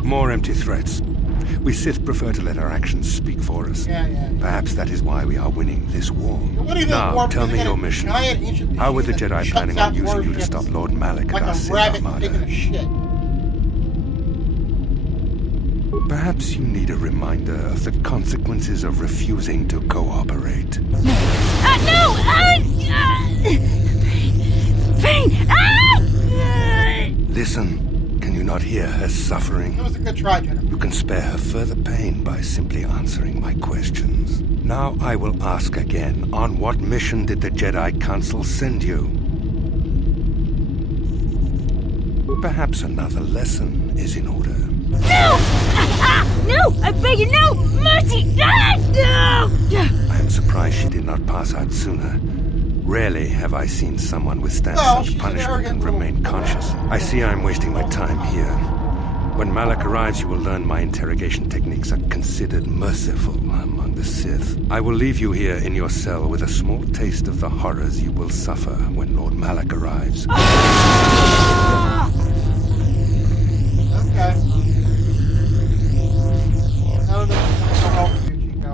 More empty threats. We Sith prefer to let our actions speak for us. Perhaps that is why we are winning this war. Now, tell me your mission. How were the Jedi planning on using you to stop Lord Malak and our Sith Armada? Perhaps you need a reminder of the consequences of refusing to cooperate. No! Pain! Listen. Can you not hear her suffering? That was a good try, Jennifer. You can spare her further pain by simply answering my questions. Now I will ask again. On what mission did the Jedi Council send you? Perhaps another lesson is in order. No! No! I beg you, no! Mercy! No! I am surprised she did not pass out sooner. Rarely have I seen someone withstand such punishment and remain conscious. I see I am wasting my time here. When Malak arrives, you will learn my interrogation techniques are considered merciful among the Sith. I will leave you here in your cell with a small taste of the horrors you will suffer when Lord Malak arrives. Okay.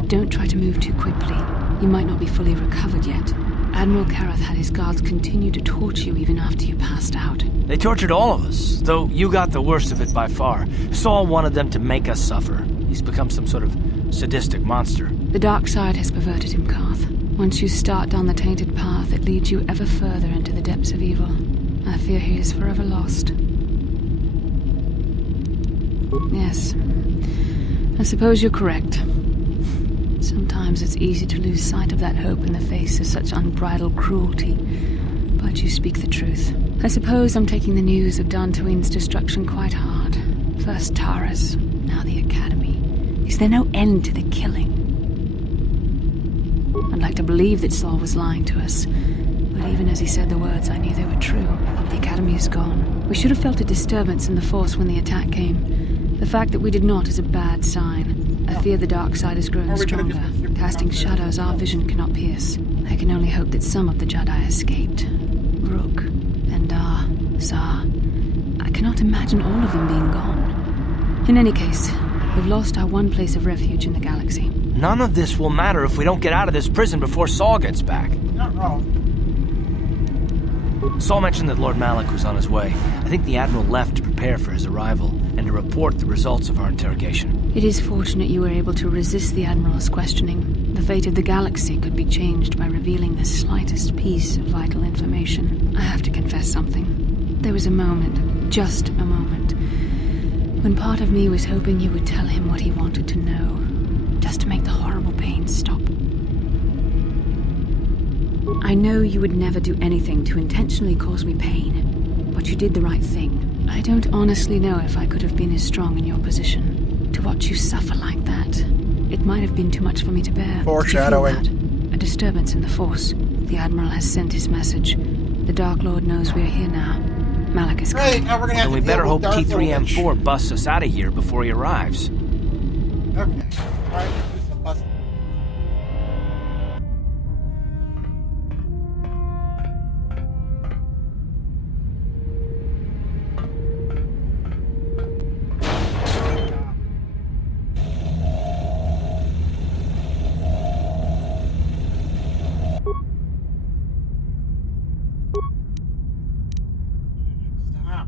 Don't try to move too quickly. You might not be fully recovered yet. Admiral Kareth had his guards continue to torture you even after you passed out. They tortured all of us, though you got the worst of it by far. Saul wanted them to make us suffer. He's become some sort of sadistic monster. The dark side has perverted him, Karth. Once you start down the tainted path, it leads you ever further into the depths of evil. I fear he is forever lost. Yes. I suppose you're correct. Sometimes it's easy to lose sight of that hope in the face of such unbridled cruelty. But you speak the truth. I suppose I'm taking the news of Dantooine's destruction quite hard. First Taurus, now the Academy. Is there no end to the killing? I'd like to believe that Saul was lying to us. But even as he said the words, I knew they were true. The Academy is gone. We should have felt a disturbance in the Force when the attack came. The fact that we did not is a bad sign. I fear the dark side has grown stronger, casting shadows our vision cannot pierce. I can only hope that some of the Jedi escaped. Rook, Endar, Zar. I cannot imagine all of them being gone. In any case, we've lost our one place of refuge in the galaxy. None of this will matter if we don't get out of this prison before Saul gets back. Not wrong. Saul mentioned that Lord Malak was on his way. I think the Admiral left to prepare for his arrival and to report the results of our interrogation. It is fortunate you were able to resist the Admiral's questioning. The fate of the galaxy could be changed by revealing the slightest piece of vital information. I have to confess something. There was a moment, just a moment, when part of me was hoping you would tell him what he wanted to know, just to make the horrible pain stop. I know you would never do anything to intentionally cause me pain, but you did the right thing. I don't honestly know if I could have been as strong in your position. To watch you suffer like that, it might have been too much for me to bear. Foreshadowing. Did you feel that? A disturbance in the Force. The Admiral has sent his message. The Dark Lord knows we're here now. Malak is coming. Great, now we're gonna have Then we to better deal hope with Darth T3M4 busts us out of here before he arrives. Okay. Alright, do some busting. Stop.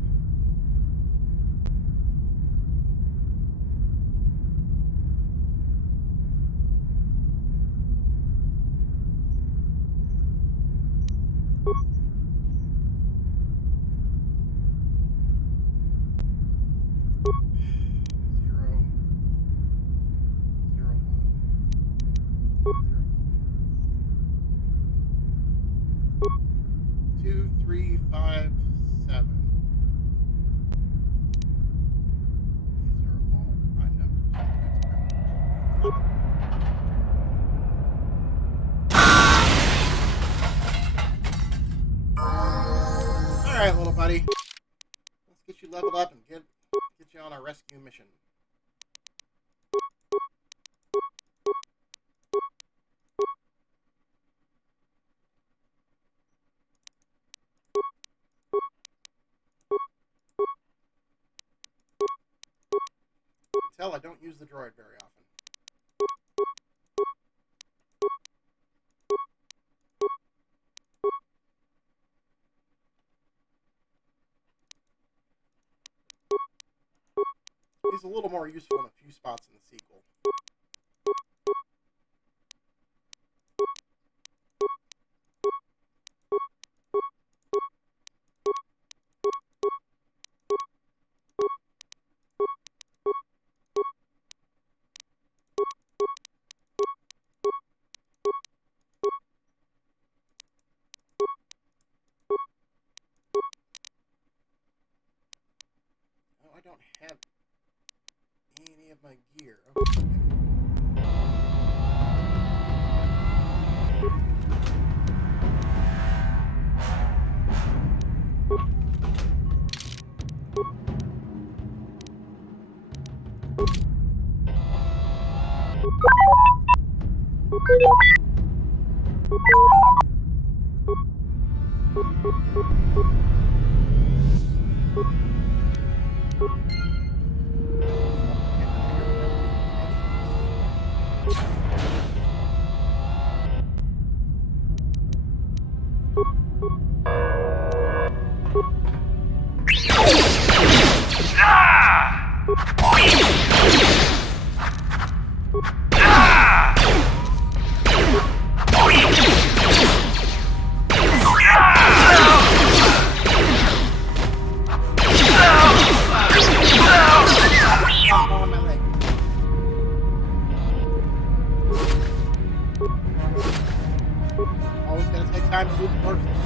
Two, three, 5, 7. These are all prime numbers. Alright, little buddy. Let's get you leveled up and get you on our rescue mission. Tell I don't use the droid very often. He's a little more useful in a few spots in the sequel. Oh, I don't have any of my gear. Okay. time to do the first thing.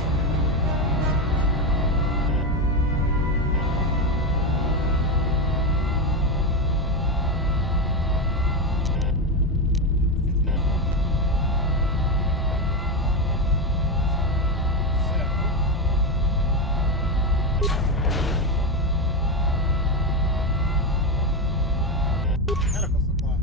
Medical supplies.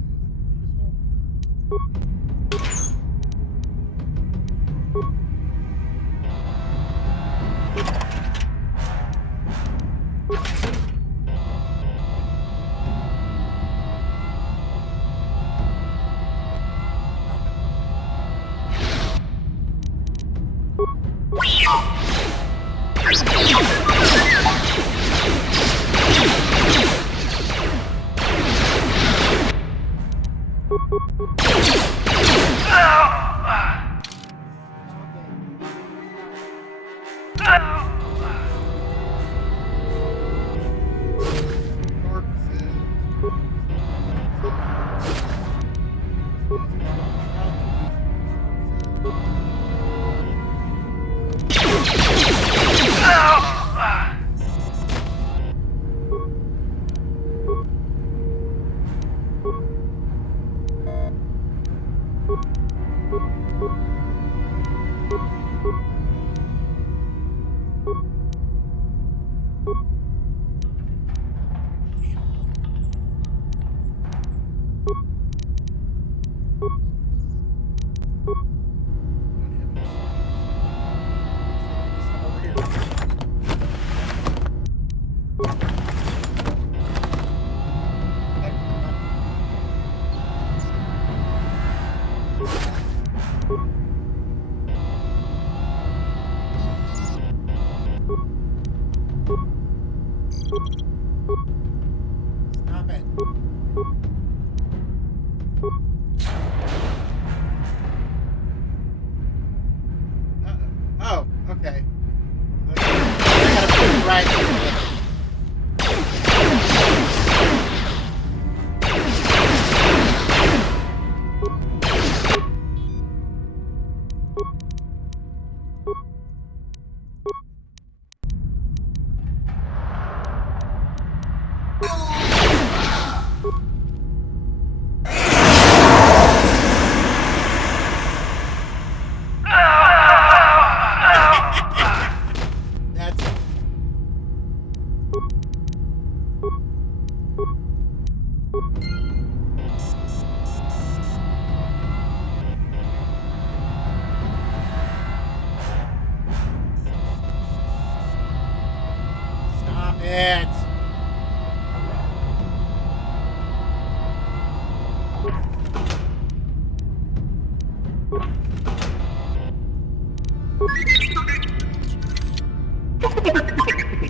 Stop it. Oh, okay. I gotta put it right here. That's it. Stop it. Stop it,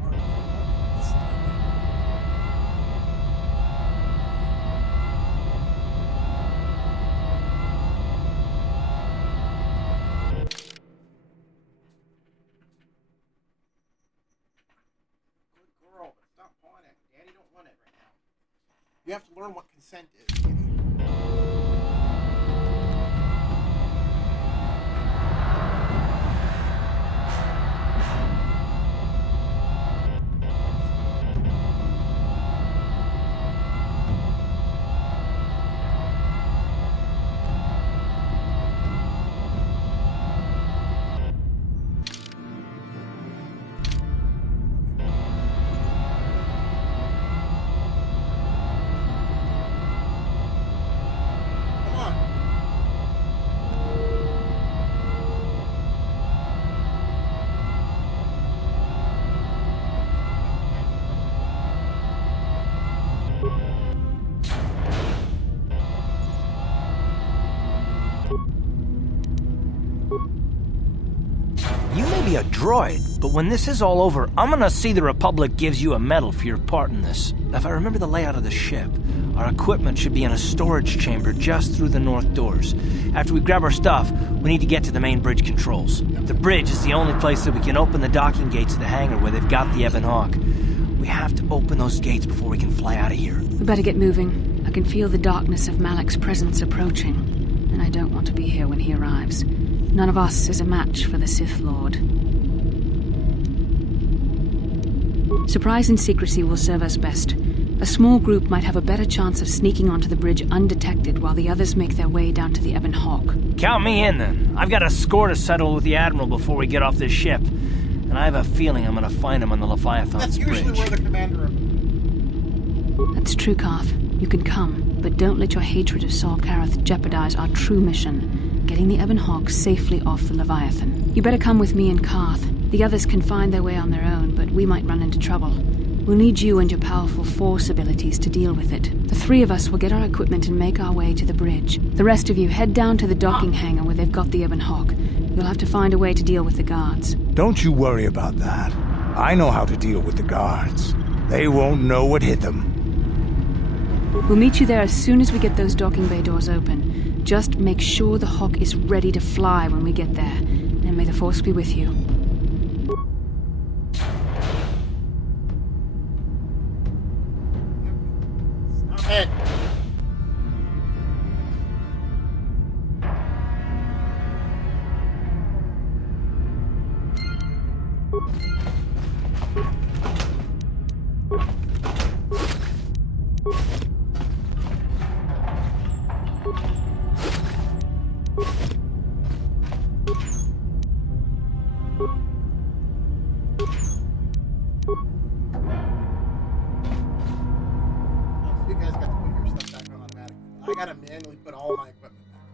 Harvey. Stop Good girl, but stop pawing it. Daddy don't want it right now. You have to learn what consent is, Kitty. be a droid, but when this is all over, I'm gonna see the Republic gives you a medal for your part in this. If I remember the layout of the ship, our equipment should be in a storage chamber just through the north doors. After we grab our stuff, we need to get to the main bridge controls. The bridge is the only place that we can open the docking gates of the hangar where they've got the Ebon Hawk. We have to open those gates before we can fly out of here. We better get moving. I can feel the darkness of Malik's presence approaching, and I don't want to be here when he arrives. None of us is a match for the Sith Lord. Surprise and secrecy will serve us best. A small group might have a better chance of sneaking onto the bridge undetected while the others make their way down to the Ebon Hawk. Count me in, then. I've got a score to settle with the Admiral before we get off this ship. And I have a feeling I'm gonna find him on the Leviathan's bridge. That's usually where the commander of... That's true, Carth. You can come, but don't let your hatred of Saul Karath jeopardize our true mission, getting the Ebon Hawk safely off the Leviathan. You better come with me and Carth. The others can find their way on their own, but we might run into trouble. We'll need you and your powerful Force abilities to deal with it. The three of us will get our equipment and make our way to the bridge. The rest of you head down to the docking hangar where they've got the Ebon Hawk. You'll have to find a way to deal with the guards. Don't you worry about that. I know how to deal with the guards. They won't know what hit them. We'll meet you there as soon as we get those docking bay doors open. Just make sure the Hawk is ready to fly when we get there. And may the Force be with you. Stop it! You guys got to put your stuff back on automatic. I gotta manually put all my equipment back on.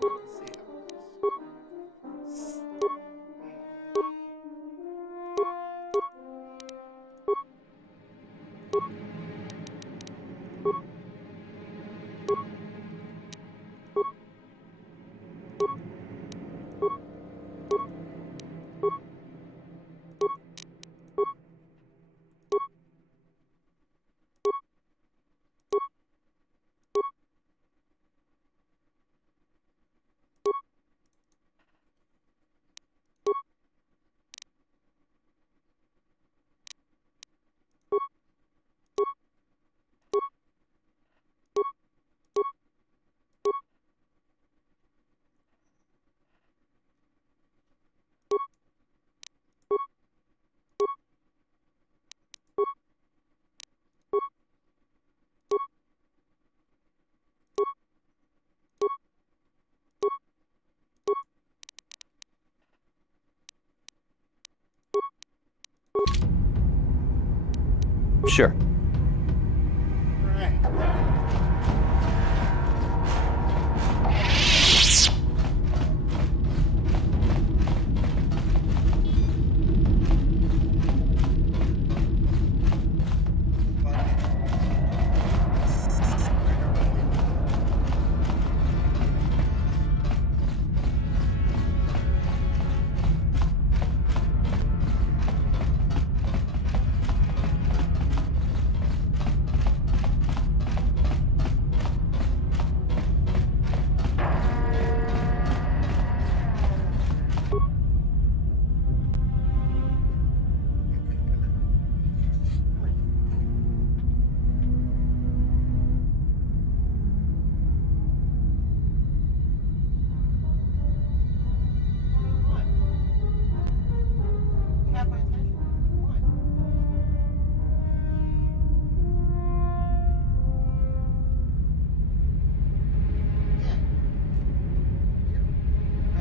Let's see how it goes. Sure. Right.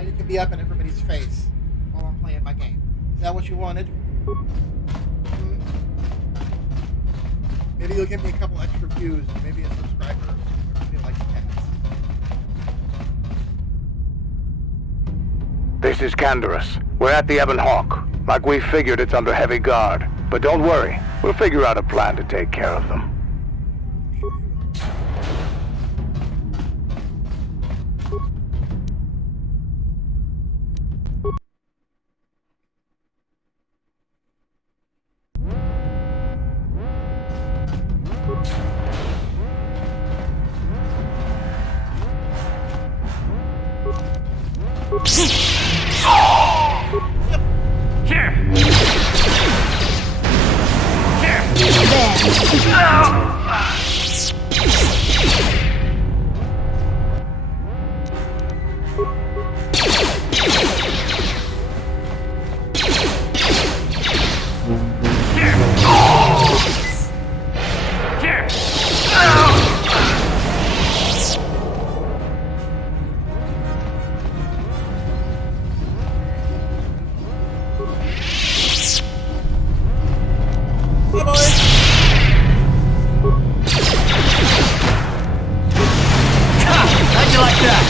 You can be up in everybody's face while I'm playing my game. Is that what you wanted? Maybe you'll give me a couple extra views, maybe a subscriber if you like the cats. This is Canderous. We're at the Ebon Hawk. Like we figured, it's under heavy guard. But don't worry, we'll figure out a plan to take care of them. How'd you like that?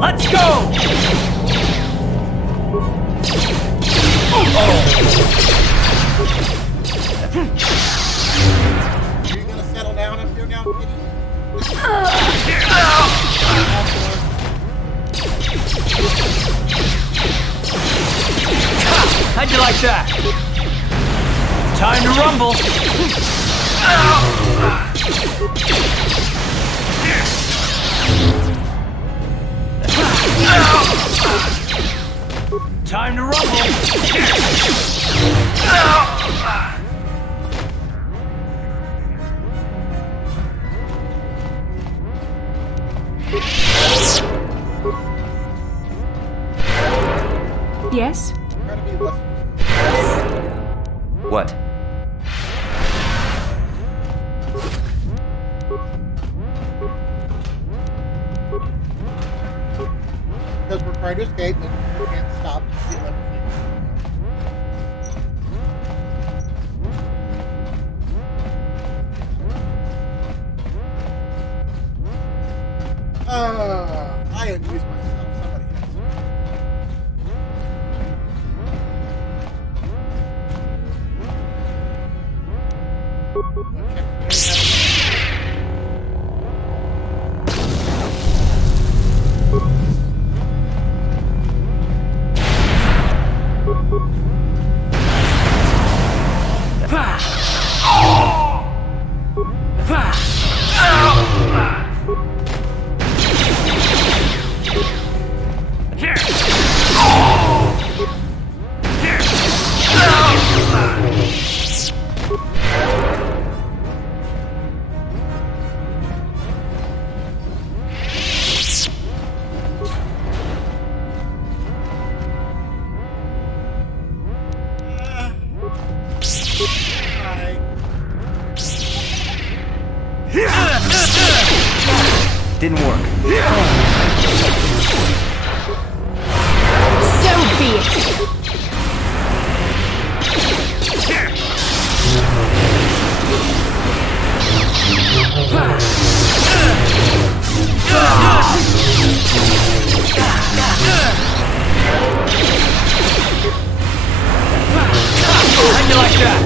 Let's go! Are you gonna settle down up here now, kitty? How'd you like that? Time to rumble. Time to rumble. Yes? What? Because we're trying to escape and we can't stop. You know, I amuse myself. Somebody has to. Didn't work. So be it! How'd you like that?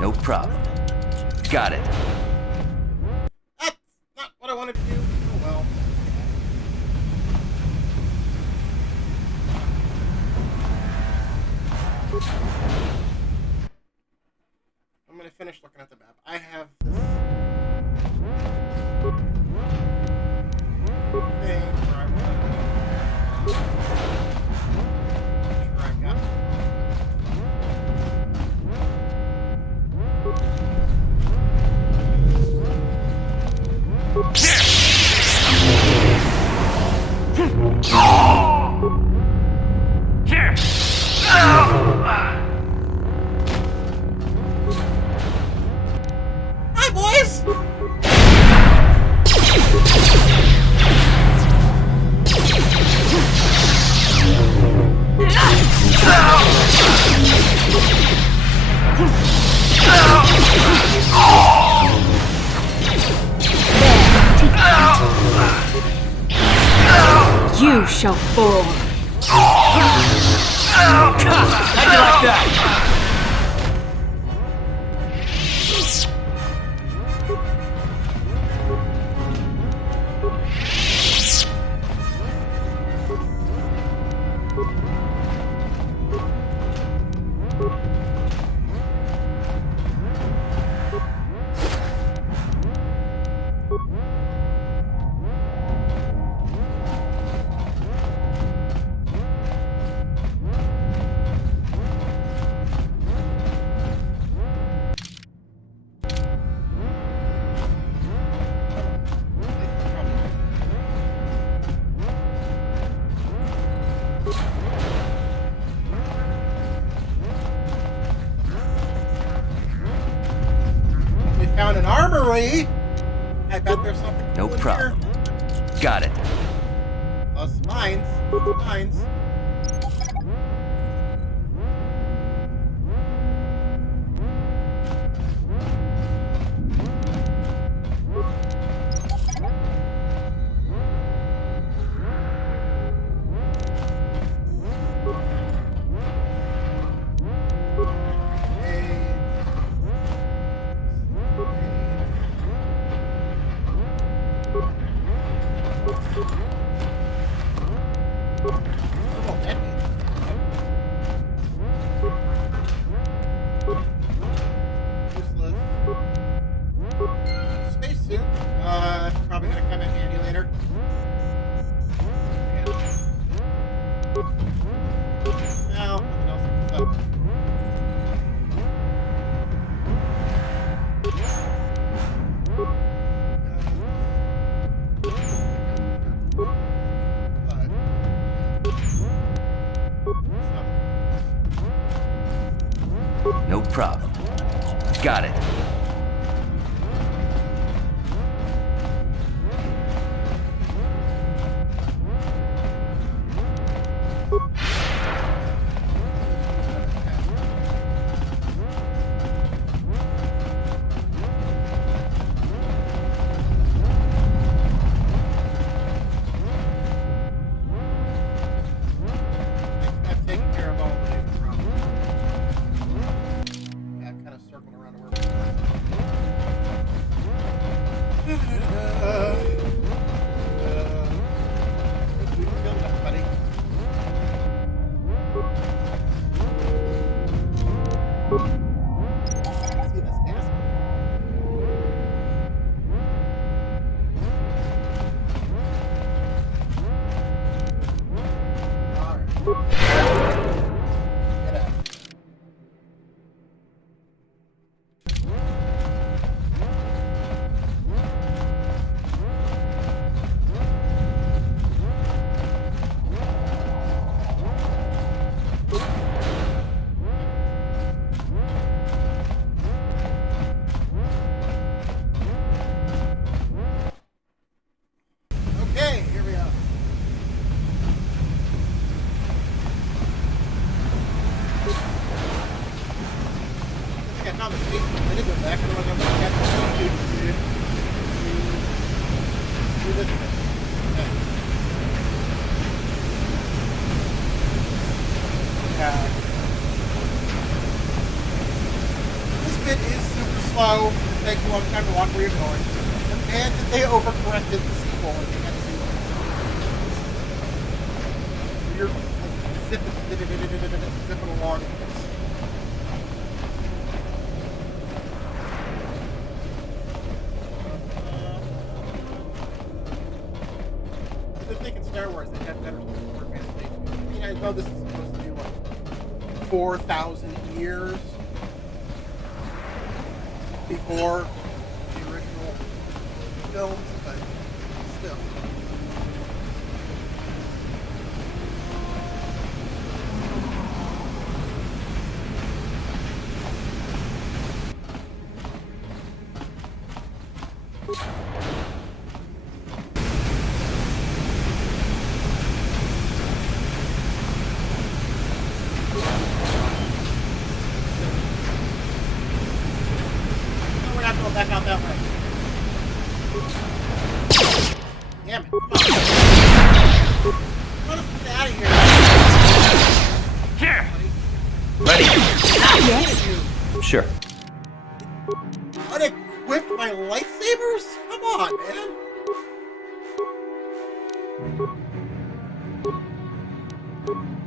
No problem. Got it. That's not what I wanted to do. Oh well. I'm gonna finish looking at the map. I have this thing where I want to make sure I've got Here! shall fall. How'd you like that? We found an armory. I bet there's something No cool in problem. here. Got it. Plus mines. Plus mines. Spacesuit. Probably gonna come in handy later. No, nothing else comes up. No problem. Got it. I've taken care of all the labor problems. Yeah, I've kind of circled around to where we killed everybody. See this gas Alright. Get out. Okay, here we are. I think I found the space a minute ago back, and I was going to do this bit. Okay. This bit is super slow. It takes a long time to walk where you're going. And man, did they overcorrected the sequel and they had to do weird, like, zipping along. I think in Star Wars they had better more advanced stage. I mean, I know this is supposed to be like 4,000 years before the original films, but still. We're not going back out that way. Damn it. Come on. Yes? Sure. Unequip my lightsabers? Come on, man.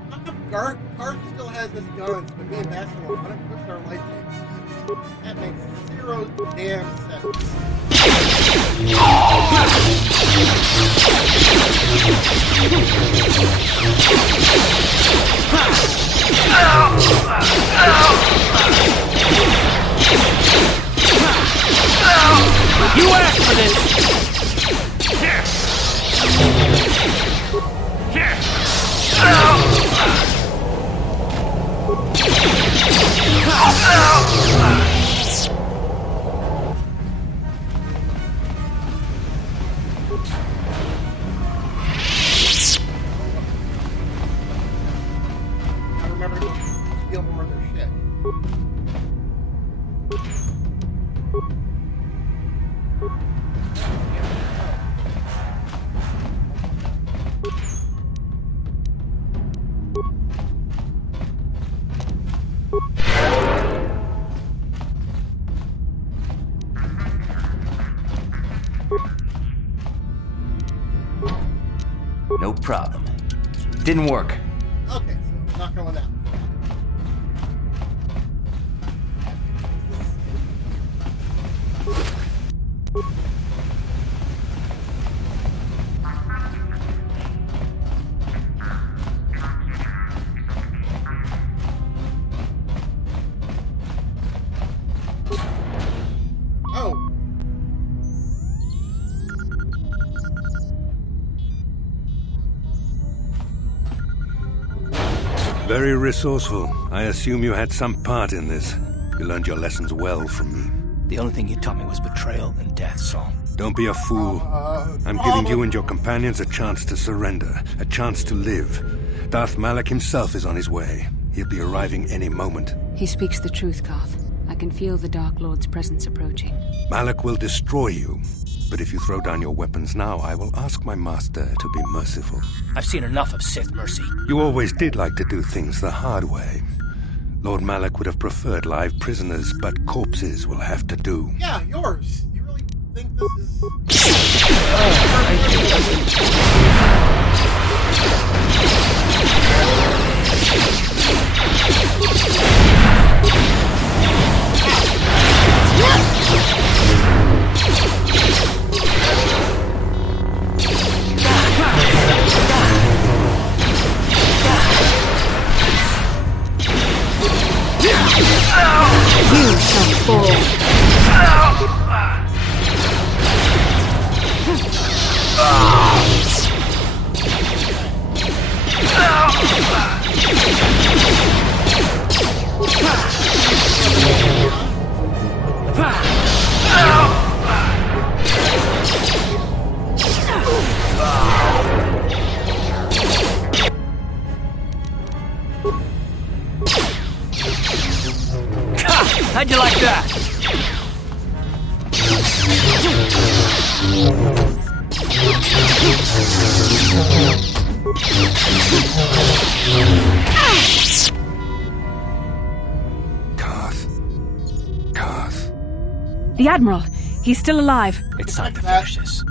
How come Garth still has his guns, but me and Bastila unequipped our lightsabers? That makes zero damn sense. You asked for this! I remember to steal more of their shit. No problem. Didn't work. Okay, so not going that way. Oh. Very resourceful. I assume you had some part in this. You learned your lessons well from me. The only thing you taught me was betrayal and death, Saul. Don't be a fool. I'm giving you and your companions a chance to surrender, a chance to live. Darth Malak himself is on his way. He'll be arriving any moment. He speaks the truth, Garth. I can feel the Dark Lord's presence approaching. Malak will destroy you. But if you throw down your weapons now, I will ask my master to be merciful. I've seen enough of Sith mercy. You always did like to do things the hard way. Lord Malak would have preferred live prisoners, but corpses will have to do. Yeah, yours. You really think this is... You shall fall. How'd you like that? Karth. The Admiral! He's still alive. It's time to finish this.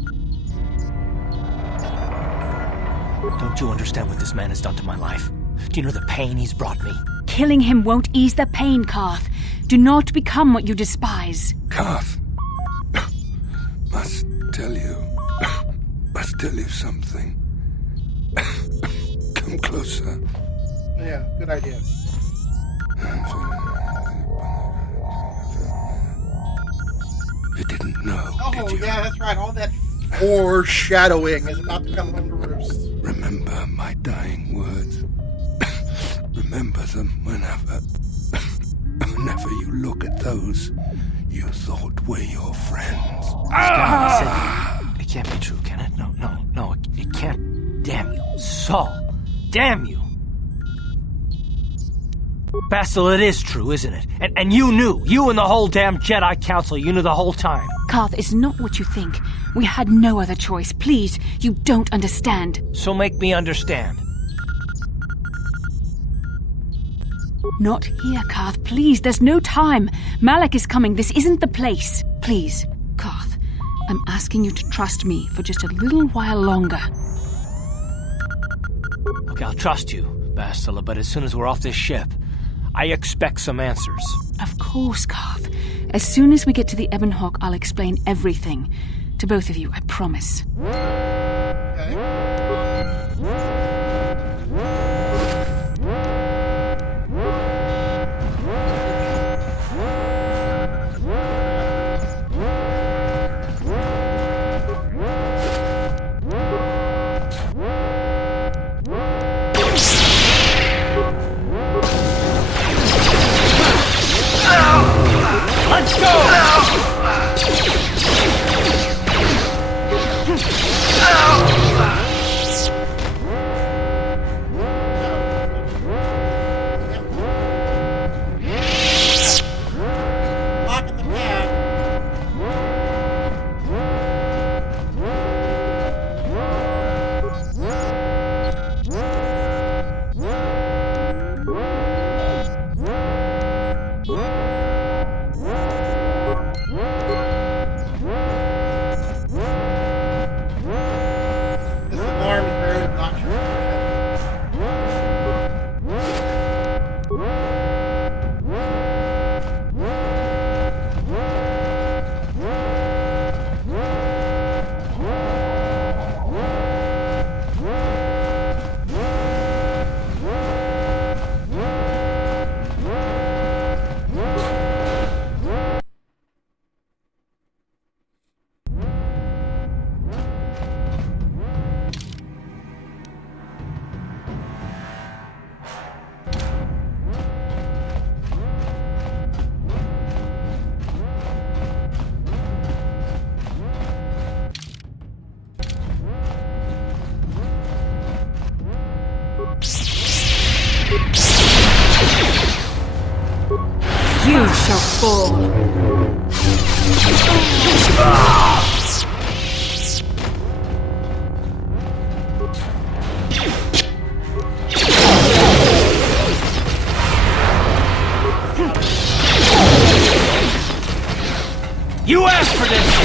Don't you understand what this man has done to my life? Do you know the pain he's brought me? Killing him won't ease the pain, Karth. Do not become what you despise. Karth. Must tell you something. Come closer. Yeah, good idea. You didn't know, Oh, did you? yeah, that's right. All that foreshadowing is about to come home to roost. Remember my dying words. Remember them whenever you look at those you thought were your friends. It can't be true, can it? No, it can't. Damn you, Saul. Damn you. Bastila, it is true, isn't it? And you knew. You and the whole damn Jedi Council, you knew the whole time. Karth is not what you think. We had no other choice. Please, you don't understand. So make me understand. Not here, Karth. Please, there's no time. Malik is coming. This isn't the place. Please, Karth, I'm asking you to trust me for just a little while longer. Okay, I'll trust you, Bastila, but as soon as we're off this ship, I expect some answers. Of course, Karth. As soon as we get to the Ebon Hawk, I'll explain everything. To both of you, I promise. Let's go! You shall fall. You asked for this!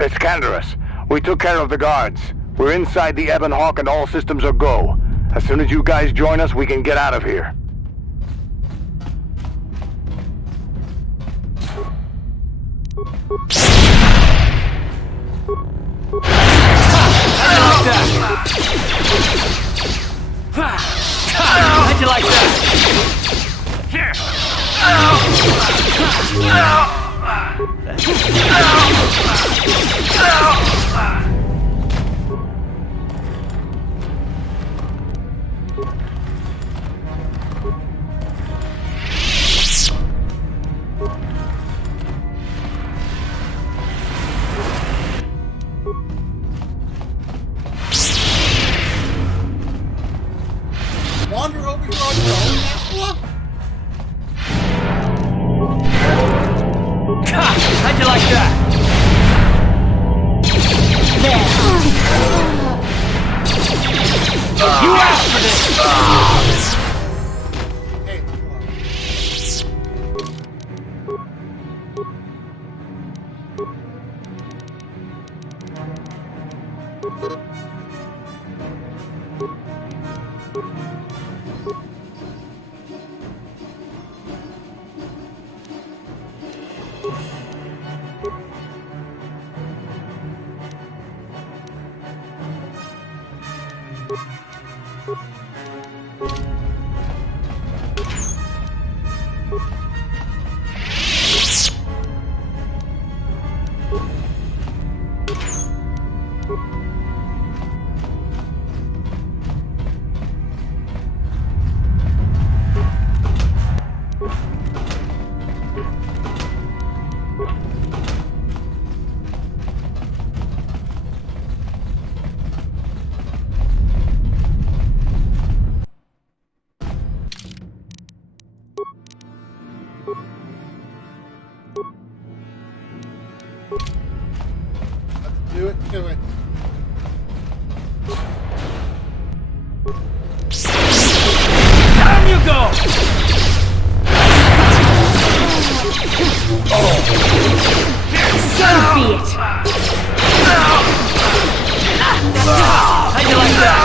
It's Canderous. We took care of the guards. We're inside the Ebon Hawk and all systems are go. As soon as you guys join us, we can get out of here. How'd you like that? Here! Wander over here on your own, Bastila? How'd you like that? You asked for this! Do it to it. Down you go! So be it! How'd you like that?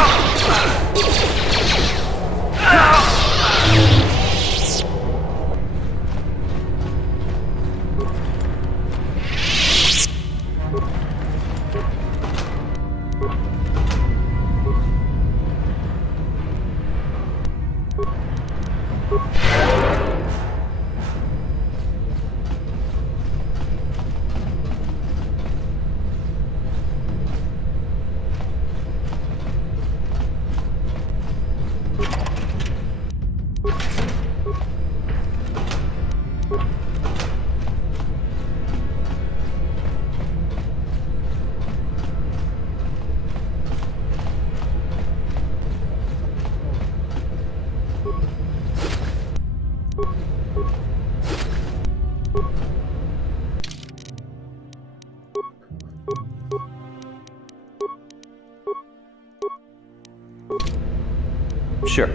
Sure.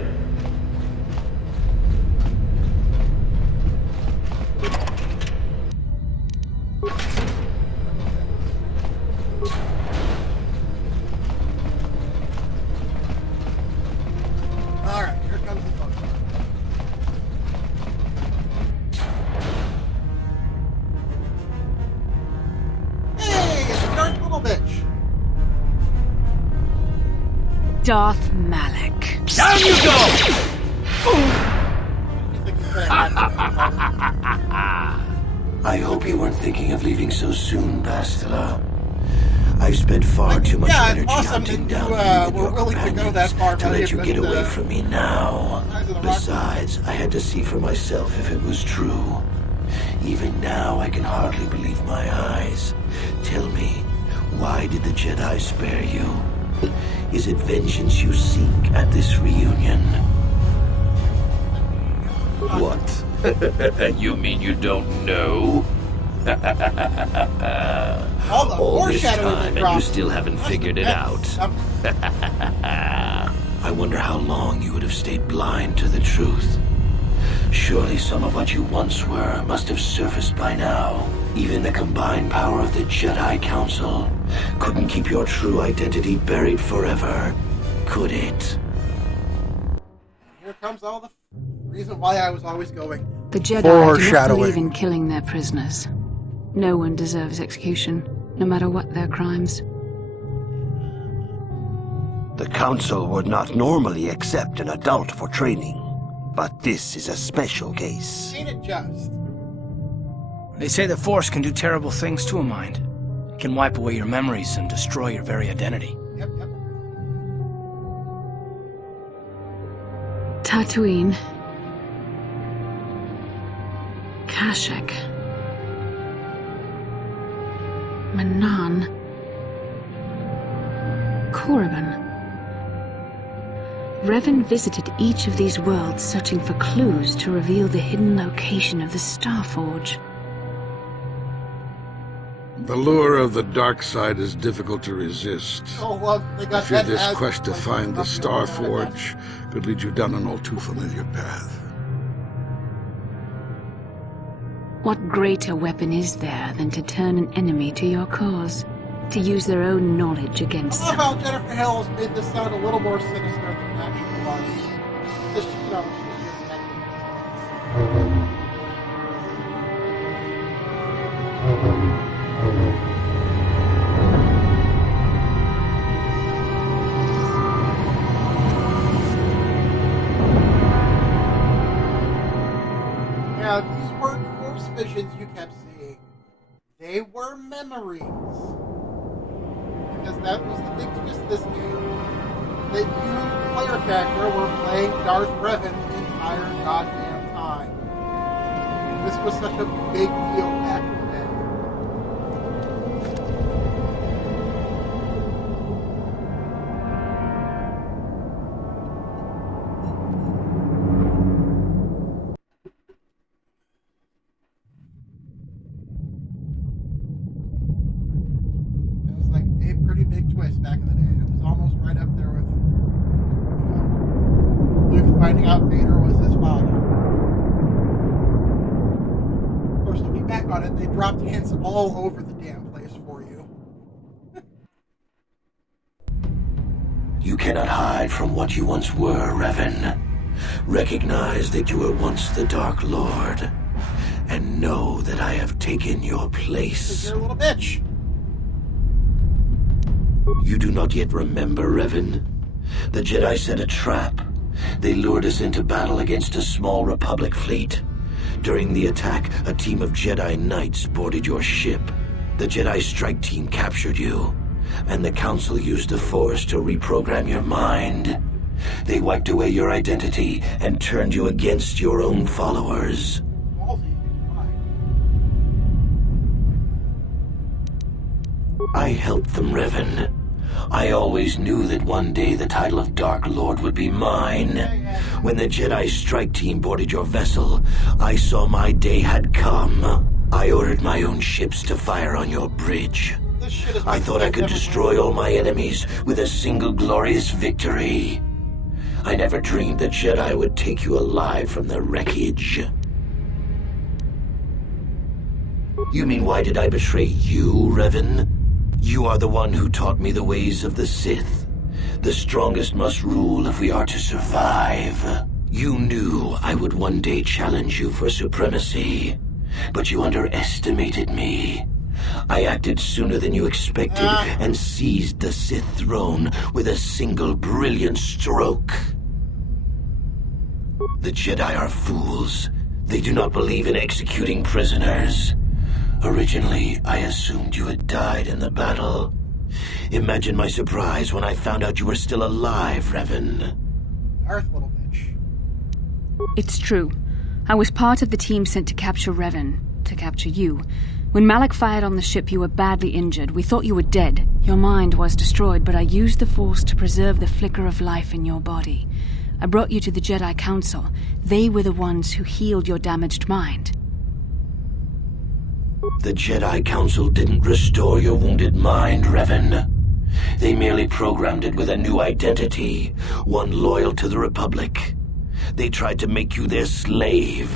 Alright, here comes the fun. Hey, it's a dark little bitch. Darth Malak. Down you go! I hope you weren't thinking of leaving so soon, Bastila. I've spent far too much energy hunting down you and your companions to let you get away from me now. Besides, I had to see for myself if it was true. Even now, I can hardly believe my eyes. Tell me, why did the Jedi spare you? Is it vengeance you seek at this reunion? What? You mean you don't know? All this time and you still haven't figured it out. I wonder how long you would have stayed blind to the truth. Surely some of what you once were must have surfaced by now. Even the combined power of the Jedi Council couldn't keep your true identity buried forever, could it? Here comes all the reason why I was always going. The Jedi do not believe in killing their prisoners. No one deserves execution, no matter what their crimes. The Council would not normally accept an adult for training, but this is a special case. Ain't it just? They say the Force can do terrible things to a mind. It can wipe away your memories and destroy your very identity. Yep. Tatooine. Kashyyyk. Manaan. Korriban. Revan visited each of these worlds searching for clues to reveal the hidden location of the Starforge. The lure of the dark side is difficult to resist. I fear this quest to find the Starforge could lead you down an all too familiar path. What greater weapon is there than to turn an enemy to your cause? To use their own knowledge against them? I love how Jennifer Hale has made this sound a little more sinister than it actually was. Just, you know, Now, these weren't force visions you kept seeing. They were memories. Because that was the big twist of this game. That you, player character, were playing Darth Revan the entire goddamn time. This was such a big deal back in the day. Pretty big twist back in the day. It was almost right up there with Luke finding out Vader was his father. Of course, looking back on it, they dropped hints all over the damn place for you. You cannot hide from what you once were, Revan. Recognize that you were once the Dark Lord, and know that I have taken your place. You're a little bitch. You do not yet remember, Revan? The Jedi set a trap. They lured us into battle against a small Republic fleet. During the attack, a team of Jedi Knights boarded your ship. The Jedi strike team captured you, and the Council used the Force to reprogram your mind. They wiped away your identity and turned you against your own followers. I helped them, Revan. I always knew that one day the title of Dark Lord would be mine. When the Jedi strike team boarded your vessel, I saw my day had come. I ordered my own ships to fire on your bridge. I thought I could destroy all my enemies with a single glorious victory. I never dreamed the Jedi would take you alive from the wreckage. You mean, why did I betray you, Revan? You are the one who taught me the ways of the Sith. The strongest must rule if we are to survive. You knew I would one day challenge you for supremacy, but you underestimated me. I acted sooner than you expected and seized the Sith throne with a single brilliant stroke. The Jedi are fools. They do not believe in executing prisoners. Originally, I assumed you had died in the battle. Imagine my surprise when I found out you were still alive, Revan. Darth, little bitch. It's true. I was part of the team sent to capture Revan, to capture you. When Malak fired on the ship, you were badly injured. We thought you were dead. Your mind was destroyed, but I used the Force to preserve the flicker of life in your body. I brought you to the Jedi Council. They were the ones who healed your damaged mind. The Jedi Council didn't restore your wounded mind, Revan. They merely programmed it with a new identity, one loyal to the Republic. They tried to make you their slave.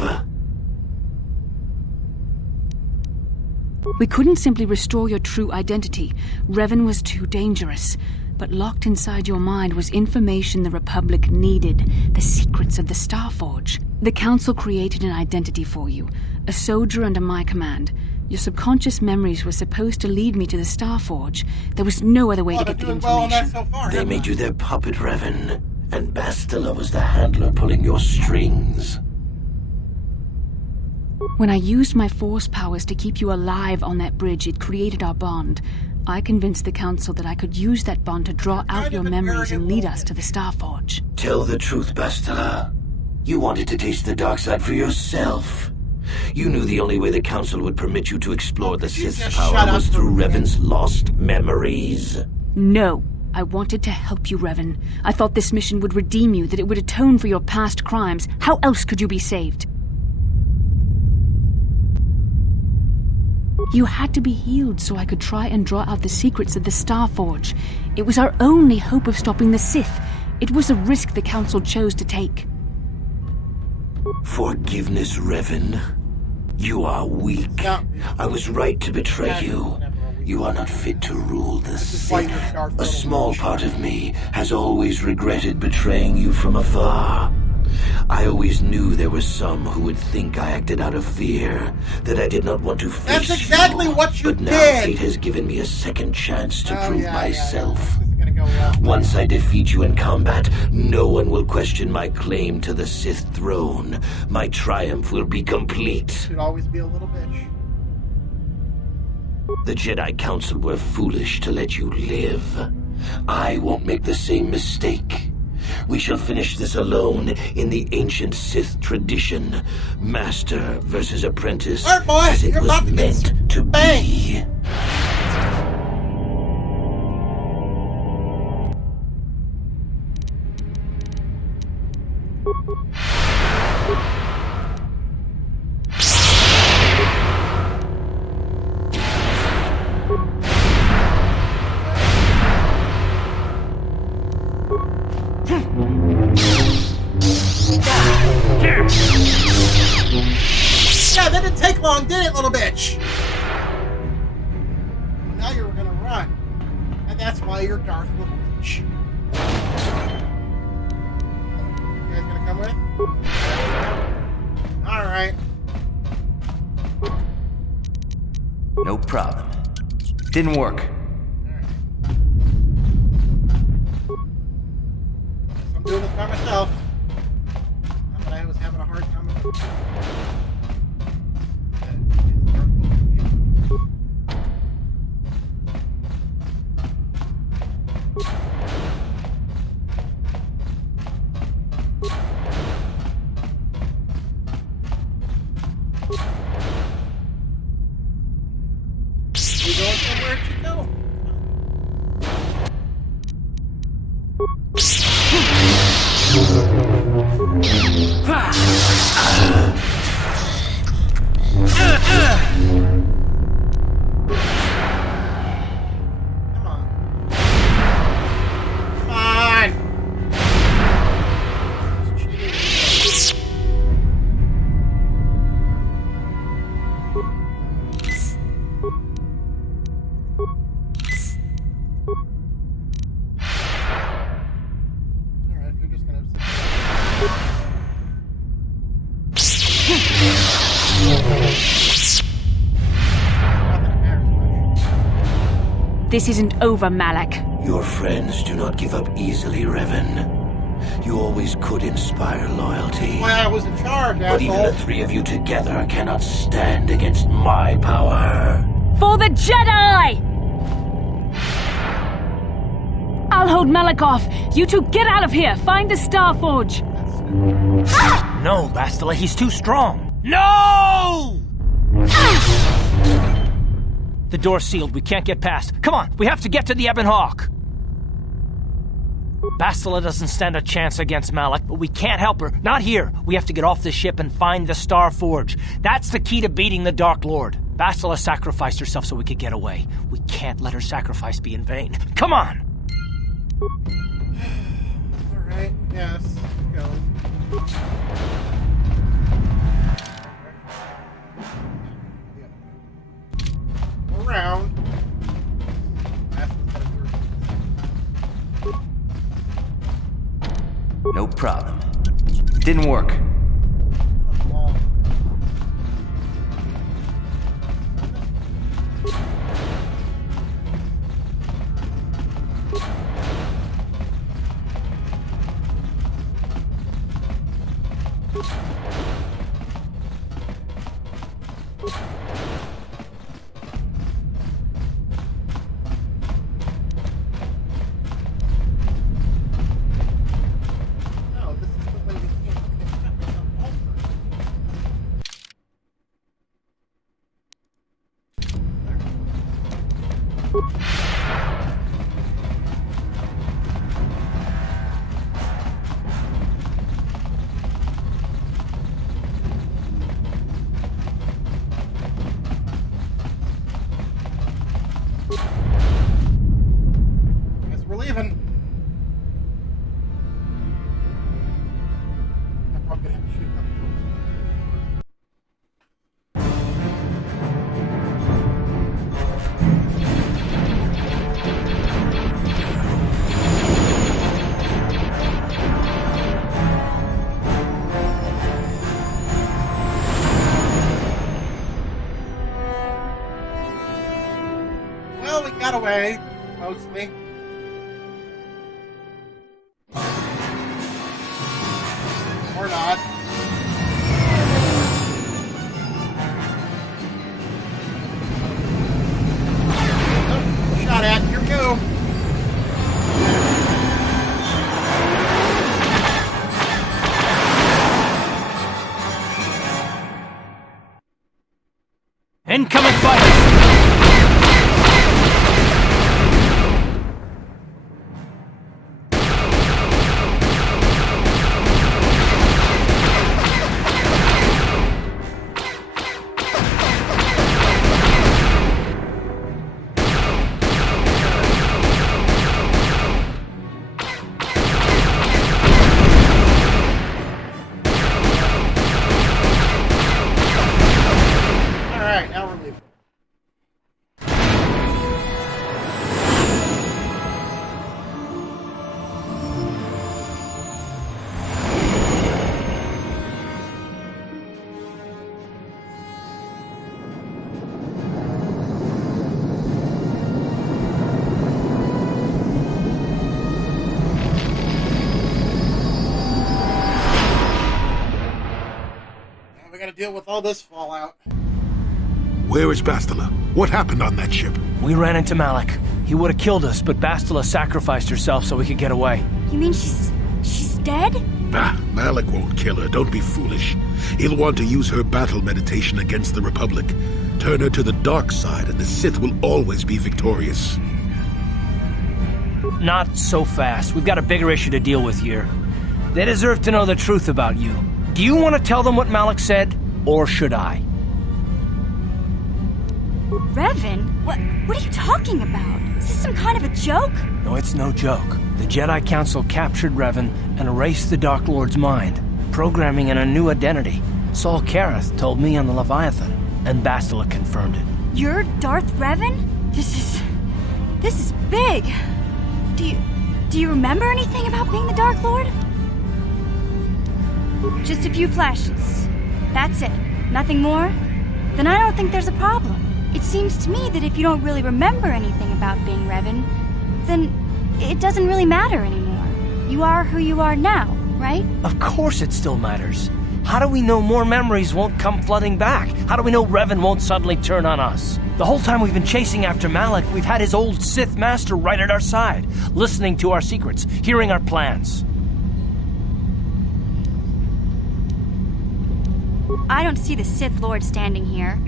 We couldn't simply restore your true identity. Revan was too dangerous. But locked inside your mind was information the Republic needed, the secrets of the Starforge. The Council created an identity for you, a soldier under my command. Your subconscious memories were supposed to lead me to the Starforge. There was no other way to get the information. They made you their puppet, Revan, and Bastila was the handler pulling your strings. When I used my Force powers to keep you alive on that bridge, it created our bond. I convinced the Council that I could use that bond to draw out your memories and lead us to the Starforge. Tell the truth, Bastila. You wanted to taste the dark side for yourself. You knew the only way the Council would permit you to explore the Sith's power was through Revan's lost memories. No. I wanted to help you, Revan. I thought this mission would redeem you, that it would atone for your past crimes. How else could you be saved? You had to be healed so I could try and draw out the secrets of the Starforge. It was our only hope of stopping the Sith. It was a risk the Council chose to take. Forgiveness, Revan. You are weak. I was right to betray you. You are not fit to rule the Sith. A small part of me has always regretted betraying you from afar. I always knew there were some who would think I acted out of fear, that I did not want to face That's exactly you. What you but did! Now fate has given me a second chance to prove myself. Once I defeat you in combat, no one will question my claim to the Sith throne. My triumph will be complete. Should always be a little bitch. The Jedi Council were foolish to let you live. I won't make the same mistake. We shall finish this alone in the ancient Sith tradition. Master versus apprentice, as it was meant to be. Yeah, that didn't take long, did it, little bitch? Now you're gonna run. And that's why you're Darth Little Bitch. You guys gonna come with? Alright. No problem. Didn't work. I'm doing this by myself. Not that I was having a hard time with it. You going somewhere to go? This isn't over, Malak. Your friends do not give up easily, Revan. You always could inspire loyalty. Why I was in charge, But even the three of you together cannot stand against my power. For the Jedi! I'll hold Malak off. You two get out of here. Find the Star Forge. No, Bastila, he's too strong. No! The door's sealed. We can't get past. Come on, we have to get to the Ebon Hawk. Bastila doesn't stand a chance against Malak, but we can't help her. Not here. We have to get off the ship and find the Star Forge. That's the key to beating the Dark Lord. Bastila sacrificed herself so we could get away. We can't let her sacrifice be in vain. Come on! Alright, yes, go. Around. No problem. Didn't work. Guess we're leaving. I'm probably gonna have to shoot a couple Well, we got away, mostly. Or not. Oh, shot at. Here we go. Incoming fighters! Alright, now we're leaving. Now we gotta deal with all this fallout. Where is Bastila? What happened on that ship? We ran into Malik. He would have killed us, but Bastila sacrificed herself so we could get away. You mean she's dead? Bah, Malik won't kill her. Don't be foolish. He'll want to use her battle meditation against the Republic. Turn her to the dark side, and the Sith will always be victorious. Not so fast. We've got a bigger issue to deal with here. They deserve to know the truth about you. Do you want to tell them what Malik said, or should I? Revan? What are you talking about? Is this some kind of a joke? No, it's no joke. The Jedi Council captured Revan and erased the Dark Lord's mind, programming in a new identity. Saul Kareth told me on the Leviathan, and Bastila confirmed it. You're Darth Revan? This is big. Do you remember anything about being the Dark Lord? Just a few flashes. That's it. Nothing more? Then I don't think there's a problem. It seems to me that if you don't really remember anything about being Revan, then it doesn't really matter anymore. You are who you are now, right? Of course it still matters. How do we know more memories won't come flooding back? How do we know Revan won't suddenly turn on us? The whole time we've been chasing after Malik, we've had his old Sith master right at our side, listening to our secrets, hearing our plans. I don't see the Sith Lord standing here.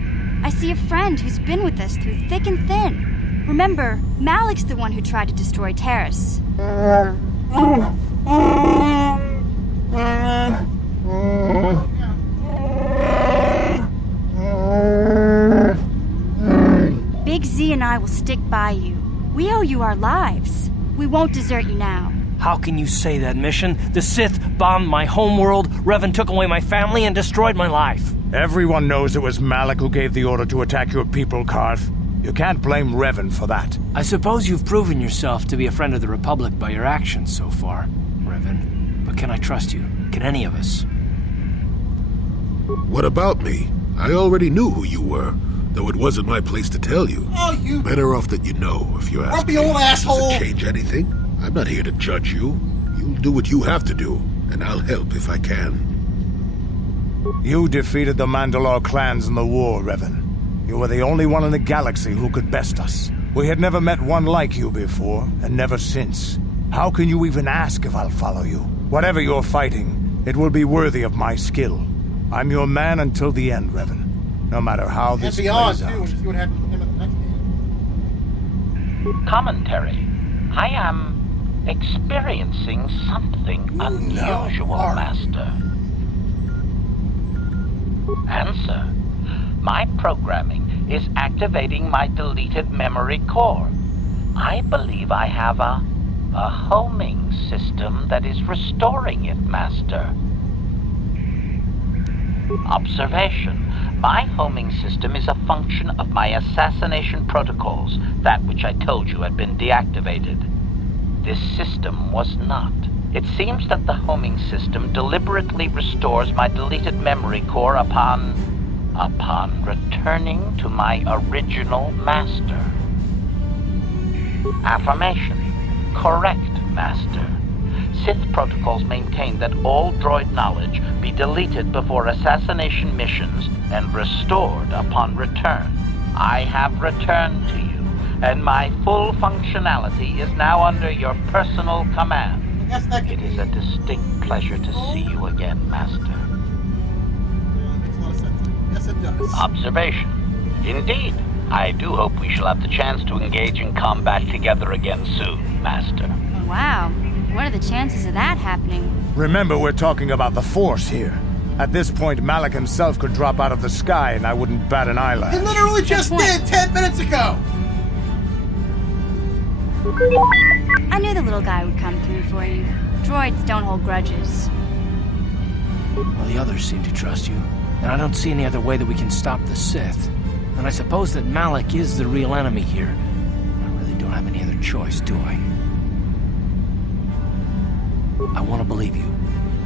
I see a friend who's been with us through thick and thin. Remember, Malik's the one who tried to destroy Terrace. Big Z and I will stick by you. We owe you our lives. We won't desert you now. How can you say that, Mission? The Sith bombed my homeworld, Revan took away my family, and destroyed my life. Everyone knows it was Malik who gave the order to attack your people, Karth. You can't blame Revan for that. I suppose you've proven yourself to be a friend of the Republic by your actions so far, Revan. But can I trust you? Can any of us? What about me? I already knew who you were, though it wasn't my place to tell you. Oh, you... Better off that you know, if you ask grumpy me. Old asshole. Does it change anything? I'm not here to judge you. You'll do what you have to do, and I'll help if I can. You defeated the Mandalore clans in the war, Revan. You were the only one in the galaxy who could best us. We had never met one like you before, and never since. How can you even ask if I'll follow you? Whatever you're fighting, it will be worthy of my skill. I'm your man until the end, Revan. No matter how this plays out. And beyond, too, when you see what happens with him in the next game. Commentary. I am experiencing something unusual, Master. Answer. My programming is activating my deleted memory core. I believe I have a homing system that is restoring it, Master. Observation. My homing system is a function of my assassination protocols, that which I told you had been deactivated. This system was not. It seems that the homing system deliberately restores my deleted memory core upon returning to my original master. Affirmation. Correct, Master. Sith protocols maintain that all droid knowledge be deleted before assassination missions and restored upon return. I have returned to you, and my full functionality is now under your personal command. It is a distinct pleasure to see you again, Master. Yes, it does. Observation. Indeed. I do hope we shall have the chance to engage in combat together again soon, Master. Wow. What are the chances of that happening? Remember, we're talking about the Force here. At this point, Malik himself could drop out of the sky and I wouldn't bat an eyelash. He literally just did 10 minutes ago! I knew the little guy would come through for you. Droids don't hold grudges. Well, the others seem to trust you, and I don't see any other way that we can stop the Sith. And I suppose that Malik is the real enemy here. I really don't have any other choice, do I? I want to believe you.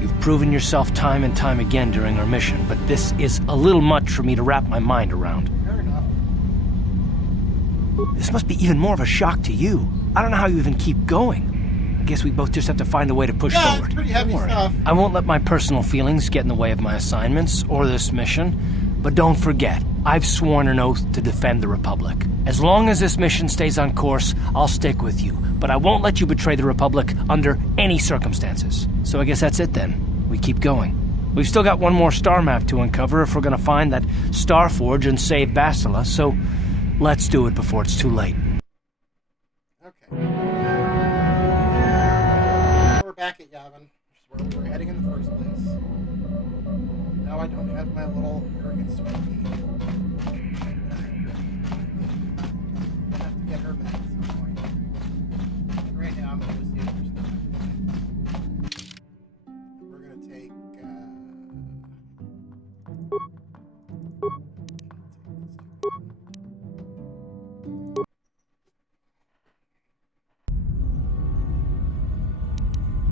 You've proven yourself time and time again during our mission, but this is a little much for me to wrap my mind around. Fair enough. This must be even more of a shock to you. I don't know how you even keep going. I guess we both just have to find a way to push forward. It's pretty heavy stuff. I won't let my personal feelings get in the way of my assignments or this mission, but don't forget, I've sworn an oath to defend the Republic. As long as this mission stays on course, I'll stick with you, but I won't let you betray the Republic under any circumstances. So I guess that's it then. We keep going. We've still got one more star map to uncover if we're gonna find that Star Forge and save Bastila, so let's do it before it's too late. Okay. We're back at Yavin, which is where we were heading in the first place. Now I don't have my little arrogant sweetie. I'll have to get her back at some point. But right now I'm going to see if there's stuff I can do. We're going to take...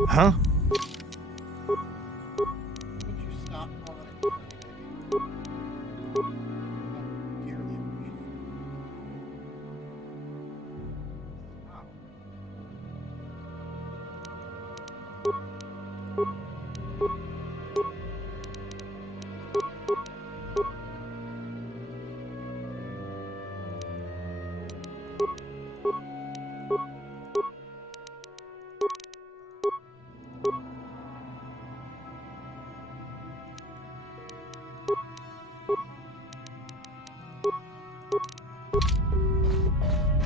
Huh? Would you stop calling it Journey, baby? I dearly appreciate it.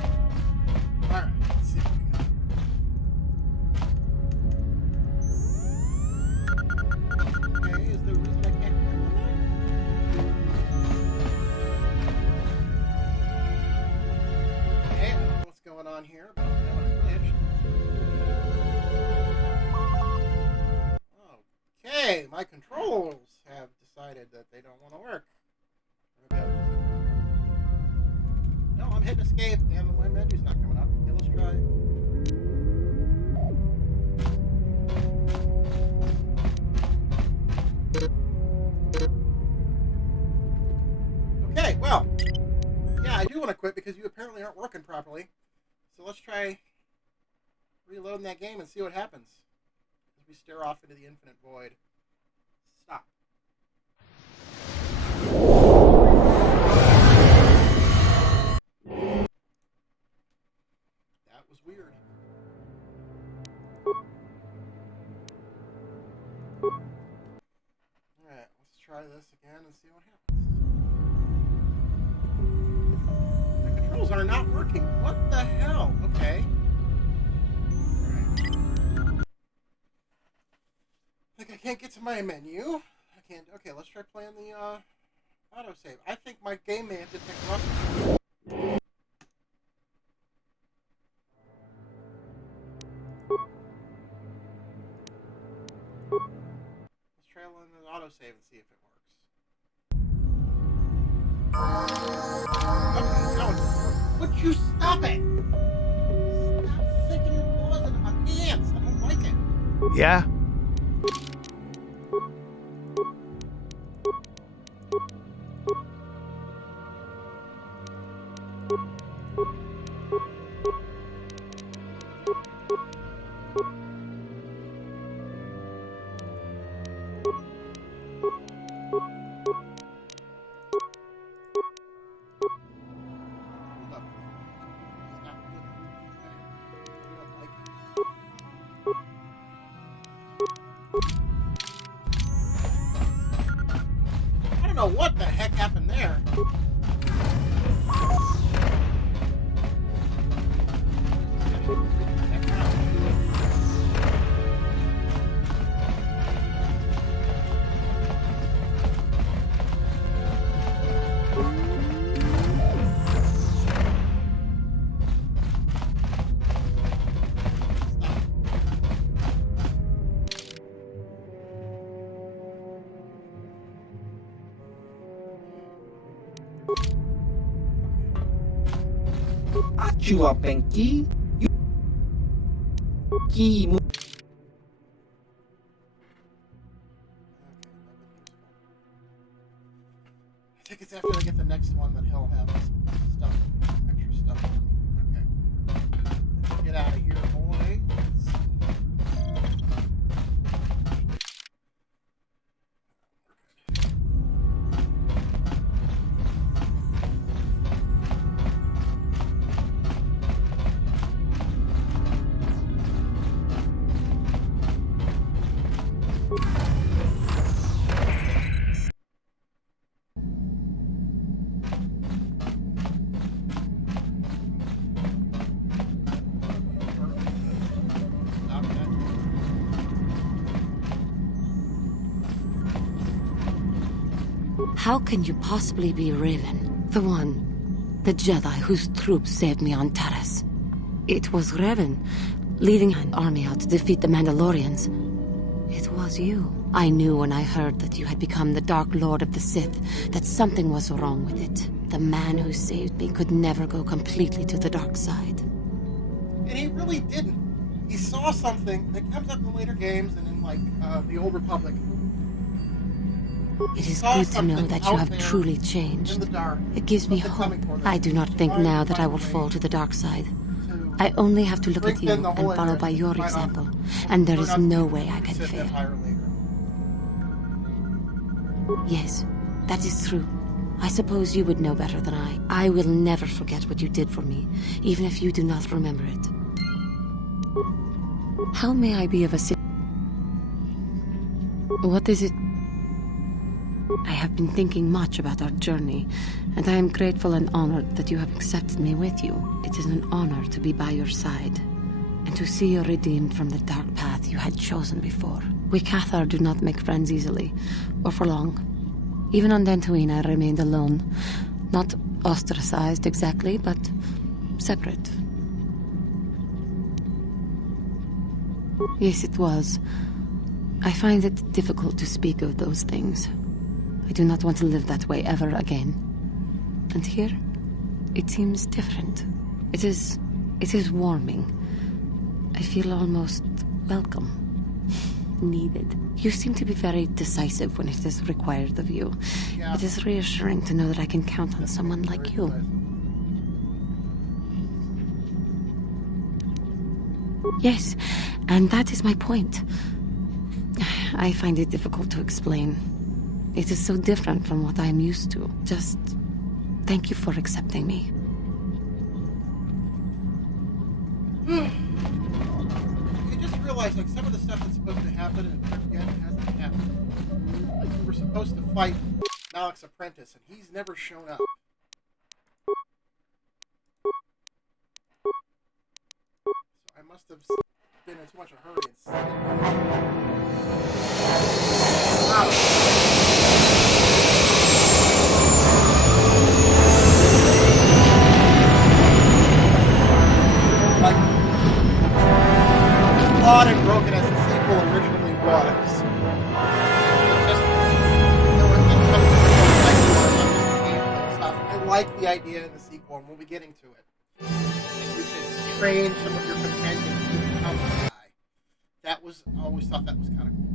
Wow. Alright, let's see what we got here. Okay, is there a reason I can't click on that? Okay, I don't know what's going on here, but I'm having a glitch. Okay, my controls have decided that they don't want to work. No, I'm hitting escape and the menu's not coming up. Okay, let's try. Okay, well, yeah, I do want to quit because you apparently aren't working properly. So let's try reloading that game and see what happens as we stare off into the infinite void. Stop. That was weird. Alright, let's try this again and see what happens. The controls are not working. What the hell? Okay. Alright. Like I can't get to my menu. I can't. Okay, let's try playing the autosave. I think my game may have detected rough. Let's try the autosave and see if it works. Okay, now it's working. Would you stop it? Stop sticking your paws into my pants. I don't like it. Yeah? I don't know what the heck happened there. Achua Penki. Ki mu. I think it's after I get the next one that he'll have stuff, extra stuff on me. Okay. Get out of here, boy. How can you possibly be Raven? The Jedi whose troops saved me on Taris. It was Raven, leading an army out to defeat the Mandalorians. It was you. I knew when I heard that you had become the Dark Lord of the Sith, that something was wrong with it. The man who saved me could never go completely to the dark side. And he really didn't. He saw something that comes up in later games and in, like, the Old Republic. It is good to know that you have truly changed. It gives me hope. I do not think now that I will fall to the dark side. I only have to look at you and follow by your example, and there is no way I can fail. Yes, that is true. I suppose you would know better than I. I will never forget what you did for me, even if you do not remember it. How may I be of assistance? What is it? I have been thinking much about our journey, and I am grateful and honored that you have accepted me with you. It is an honor to be by your side, and to see you redeemed from the dark path you had chosen before. We Cathar do not make friends easily, or for long. Even on Dantooine I remained alone. Not ostracized exactly, but separate. Yes, it was. I find it difficult to speak of those things. I do not want to live that way ever again. And here, it seems different. It is warming. I feel almost welcome. Needed. You seem to be very decisive when it is required of you. Yeah. It is reassuring to know that I can count on someone like you. Yes, and that is my point. I find it difficult to explain. It is so different from what I am used to. Just thank you for accepting me. You just realize, like, some of the stuff that's supposed to happen and yet hasn't happened. Like, we were supposed to fight Malik's apprentice, and he's never shown up. So I must have been in too much of a hurry flawed and broken as the sequel originally was. I like the idea in the sequel, and we'll be getting to it. And you can train some of your companions to become the guy. That was, I always thought that was kind of cool.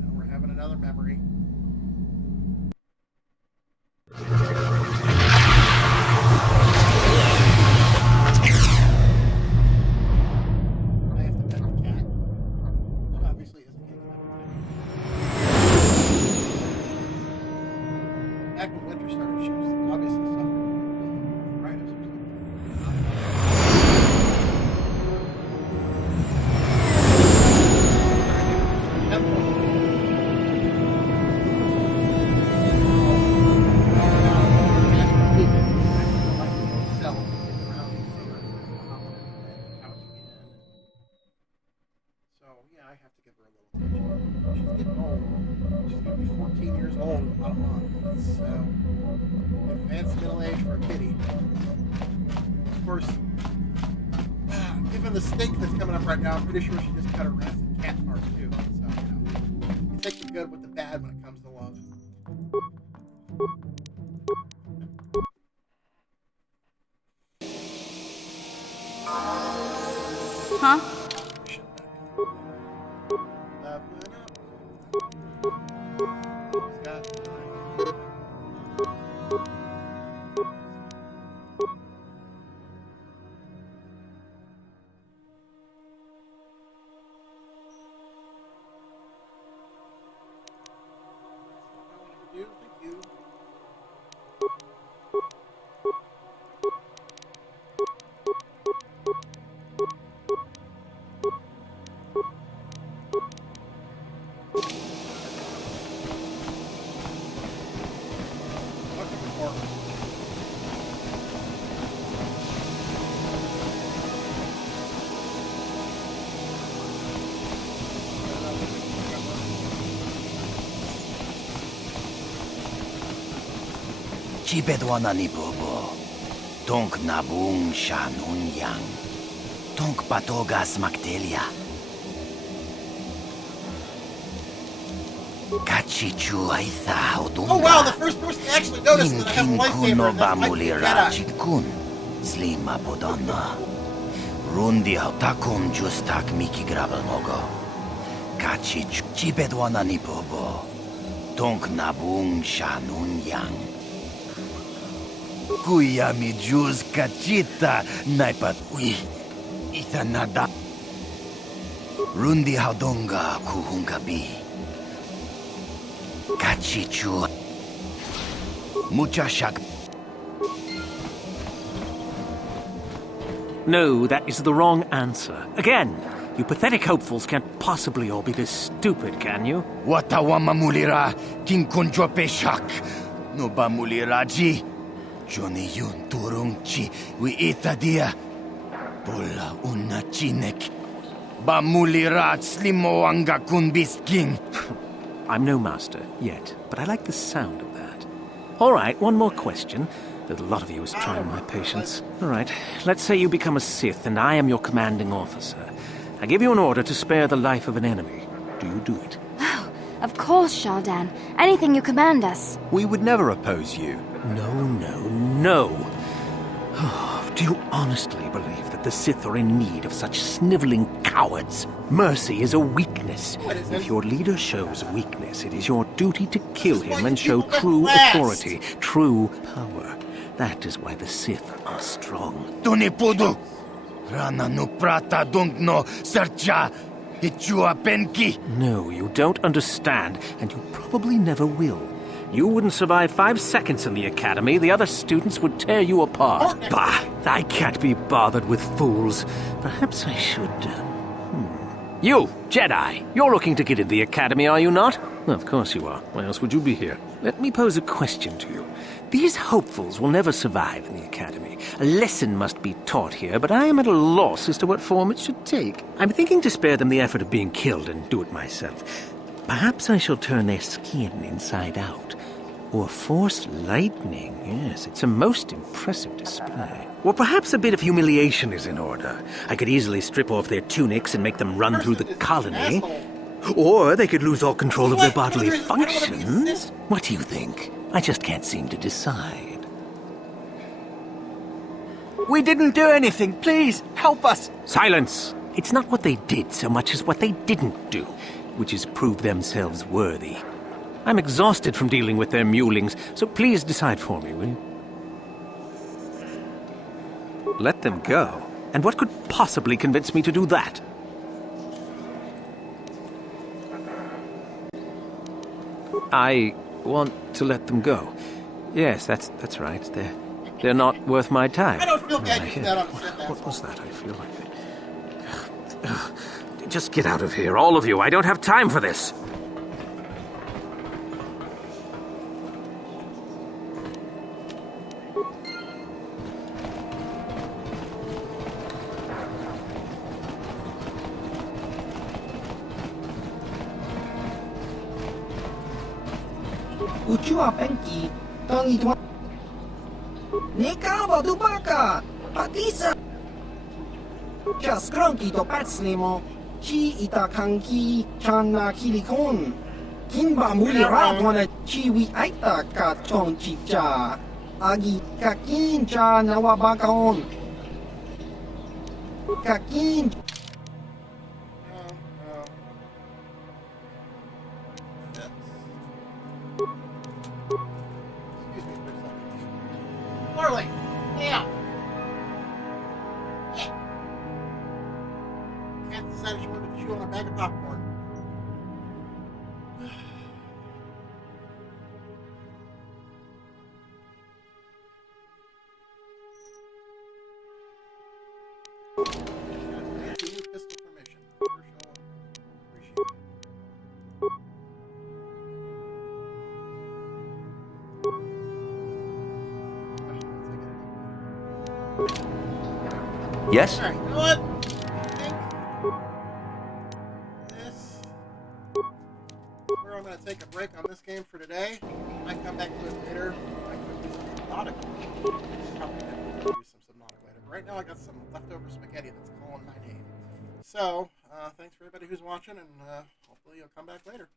Now we're having another memory. I have to give her a little attention. She's getting old. She's going to be 14 years old in about a month. So, advanced middle age for a kitty. Of course, given the stink that's coming up right now, I'm pretty sure she just cut her rancid cat fart too. So, you take the good with the bad when it comes to love. Huh? Chibedwana ni bobo. Tonk nabung shanun yang. Tonk patogas maktelia. Kachichu aitha odunga. Oh wow, the first person to actually notice that I have a lightsaber in this might be Jedi. Chikun. Slima podonna. Rundi takum justak miki gravel mogo. Kachichu chibedwana ni bobo. Tonk nabung shanun yang. Kuya mi juz kachita naipat ui itanada Rundi haudonga kuhungabi Kachichu Muchashak. No, that is the wrong answer. Again, you pathetic hopefuls can't possibly all be this stupid, can you? Watawama mulira kinkunjo peshak no ba muliraji. Johnny yun turungchi wi itadia Bola una chinek Bamulirat slimo anga kunbisking. I'm no master yet, but I like the sound of that. All right, one more question. A lot of you is trying my patience. All right, let's say you become a Sith and I am your commanding officer. I give you an order to spare the life of an enemy. Do you do it? Oh, of course, Shaldan. Anything you command us. We would never oppose you. No. Do you honestly believe that the Sith are in need of such sniveling cowards? Mercy is a weakness. If your leader shows weakness, it is your duty to kill him and show true authority, true power. That is why the Sith are strong. Tunipudu Rana no prata dongno sercha ichua penki. No, you don't understand, and you probably never will. You wouldn't survive 5 seconds in the academy. The other students would tear you apart. Bah! I can't be bothered with fools. Perhaps I should... You, Jedi! You're looking to get into the academy, are you not? Well, of course you are. Why else would you be here? Let me pose a question to you. These hopefuls will never survive in the academy. A lesson must be taught here, but I am at a loss as to what form it should take. I'm thinking to spare them the effort of being killed and do it myself. Perhaps I shall turn their skin inside out. Or force lightning. Yes, it's a most impressive display. Or perhaps a bit of humiliation is in order. I could easily strip off their tunics and make them run through the colony. Or they could lose all control of their bodily functions. What do you think? I just can't seem to decide. We didn't do anything. Please, help us. Silence! It's not what they did so much as what they didn't do, which is prove themselves worthy. I'm exhausted from dealing with their mulings, so please decide for me, will you? Let them go? And what could possibly convince me to do that? I want to let them go. Yes, that's right. They're not worth my time. I don't feel bad using that on a Sith. What was that? I feel like... Just get out of here, all of you. I don't have time for this. Uchua Penki, Tangi Twa. Nikava Dubaka, Patisa. Just Cronky to Patslimo, Chi Itakanki, Chana Kilikon. Kinba Muli Ratwana, Chiwi Aita Ka Chon Chicha. Agi Kakin Cha Nawabakaon. Kakin. Marley! Yeah! Cat decided she wanted to chew on a bag of popcorn. Pistol formation. Yes? Alright, you know what? I think this where I'm going to take a break on this game for today. I might come back to it later. I could do some Subnautica. Probably definitely do some Subnautica later. But right now I got some leftover spaghetti that's calling my name. So, thanks for everybody who's watching, and hopefully you'll come back later.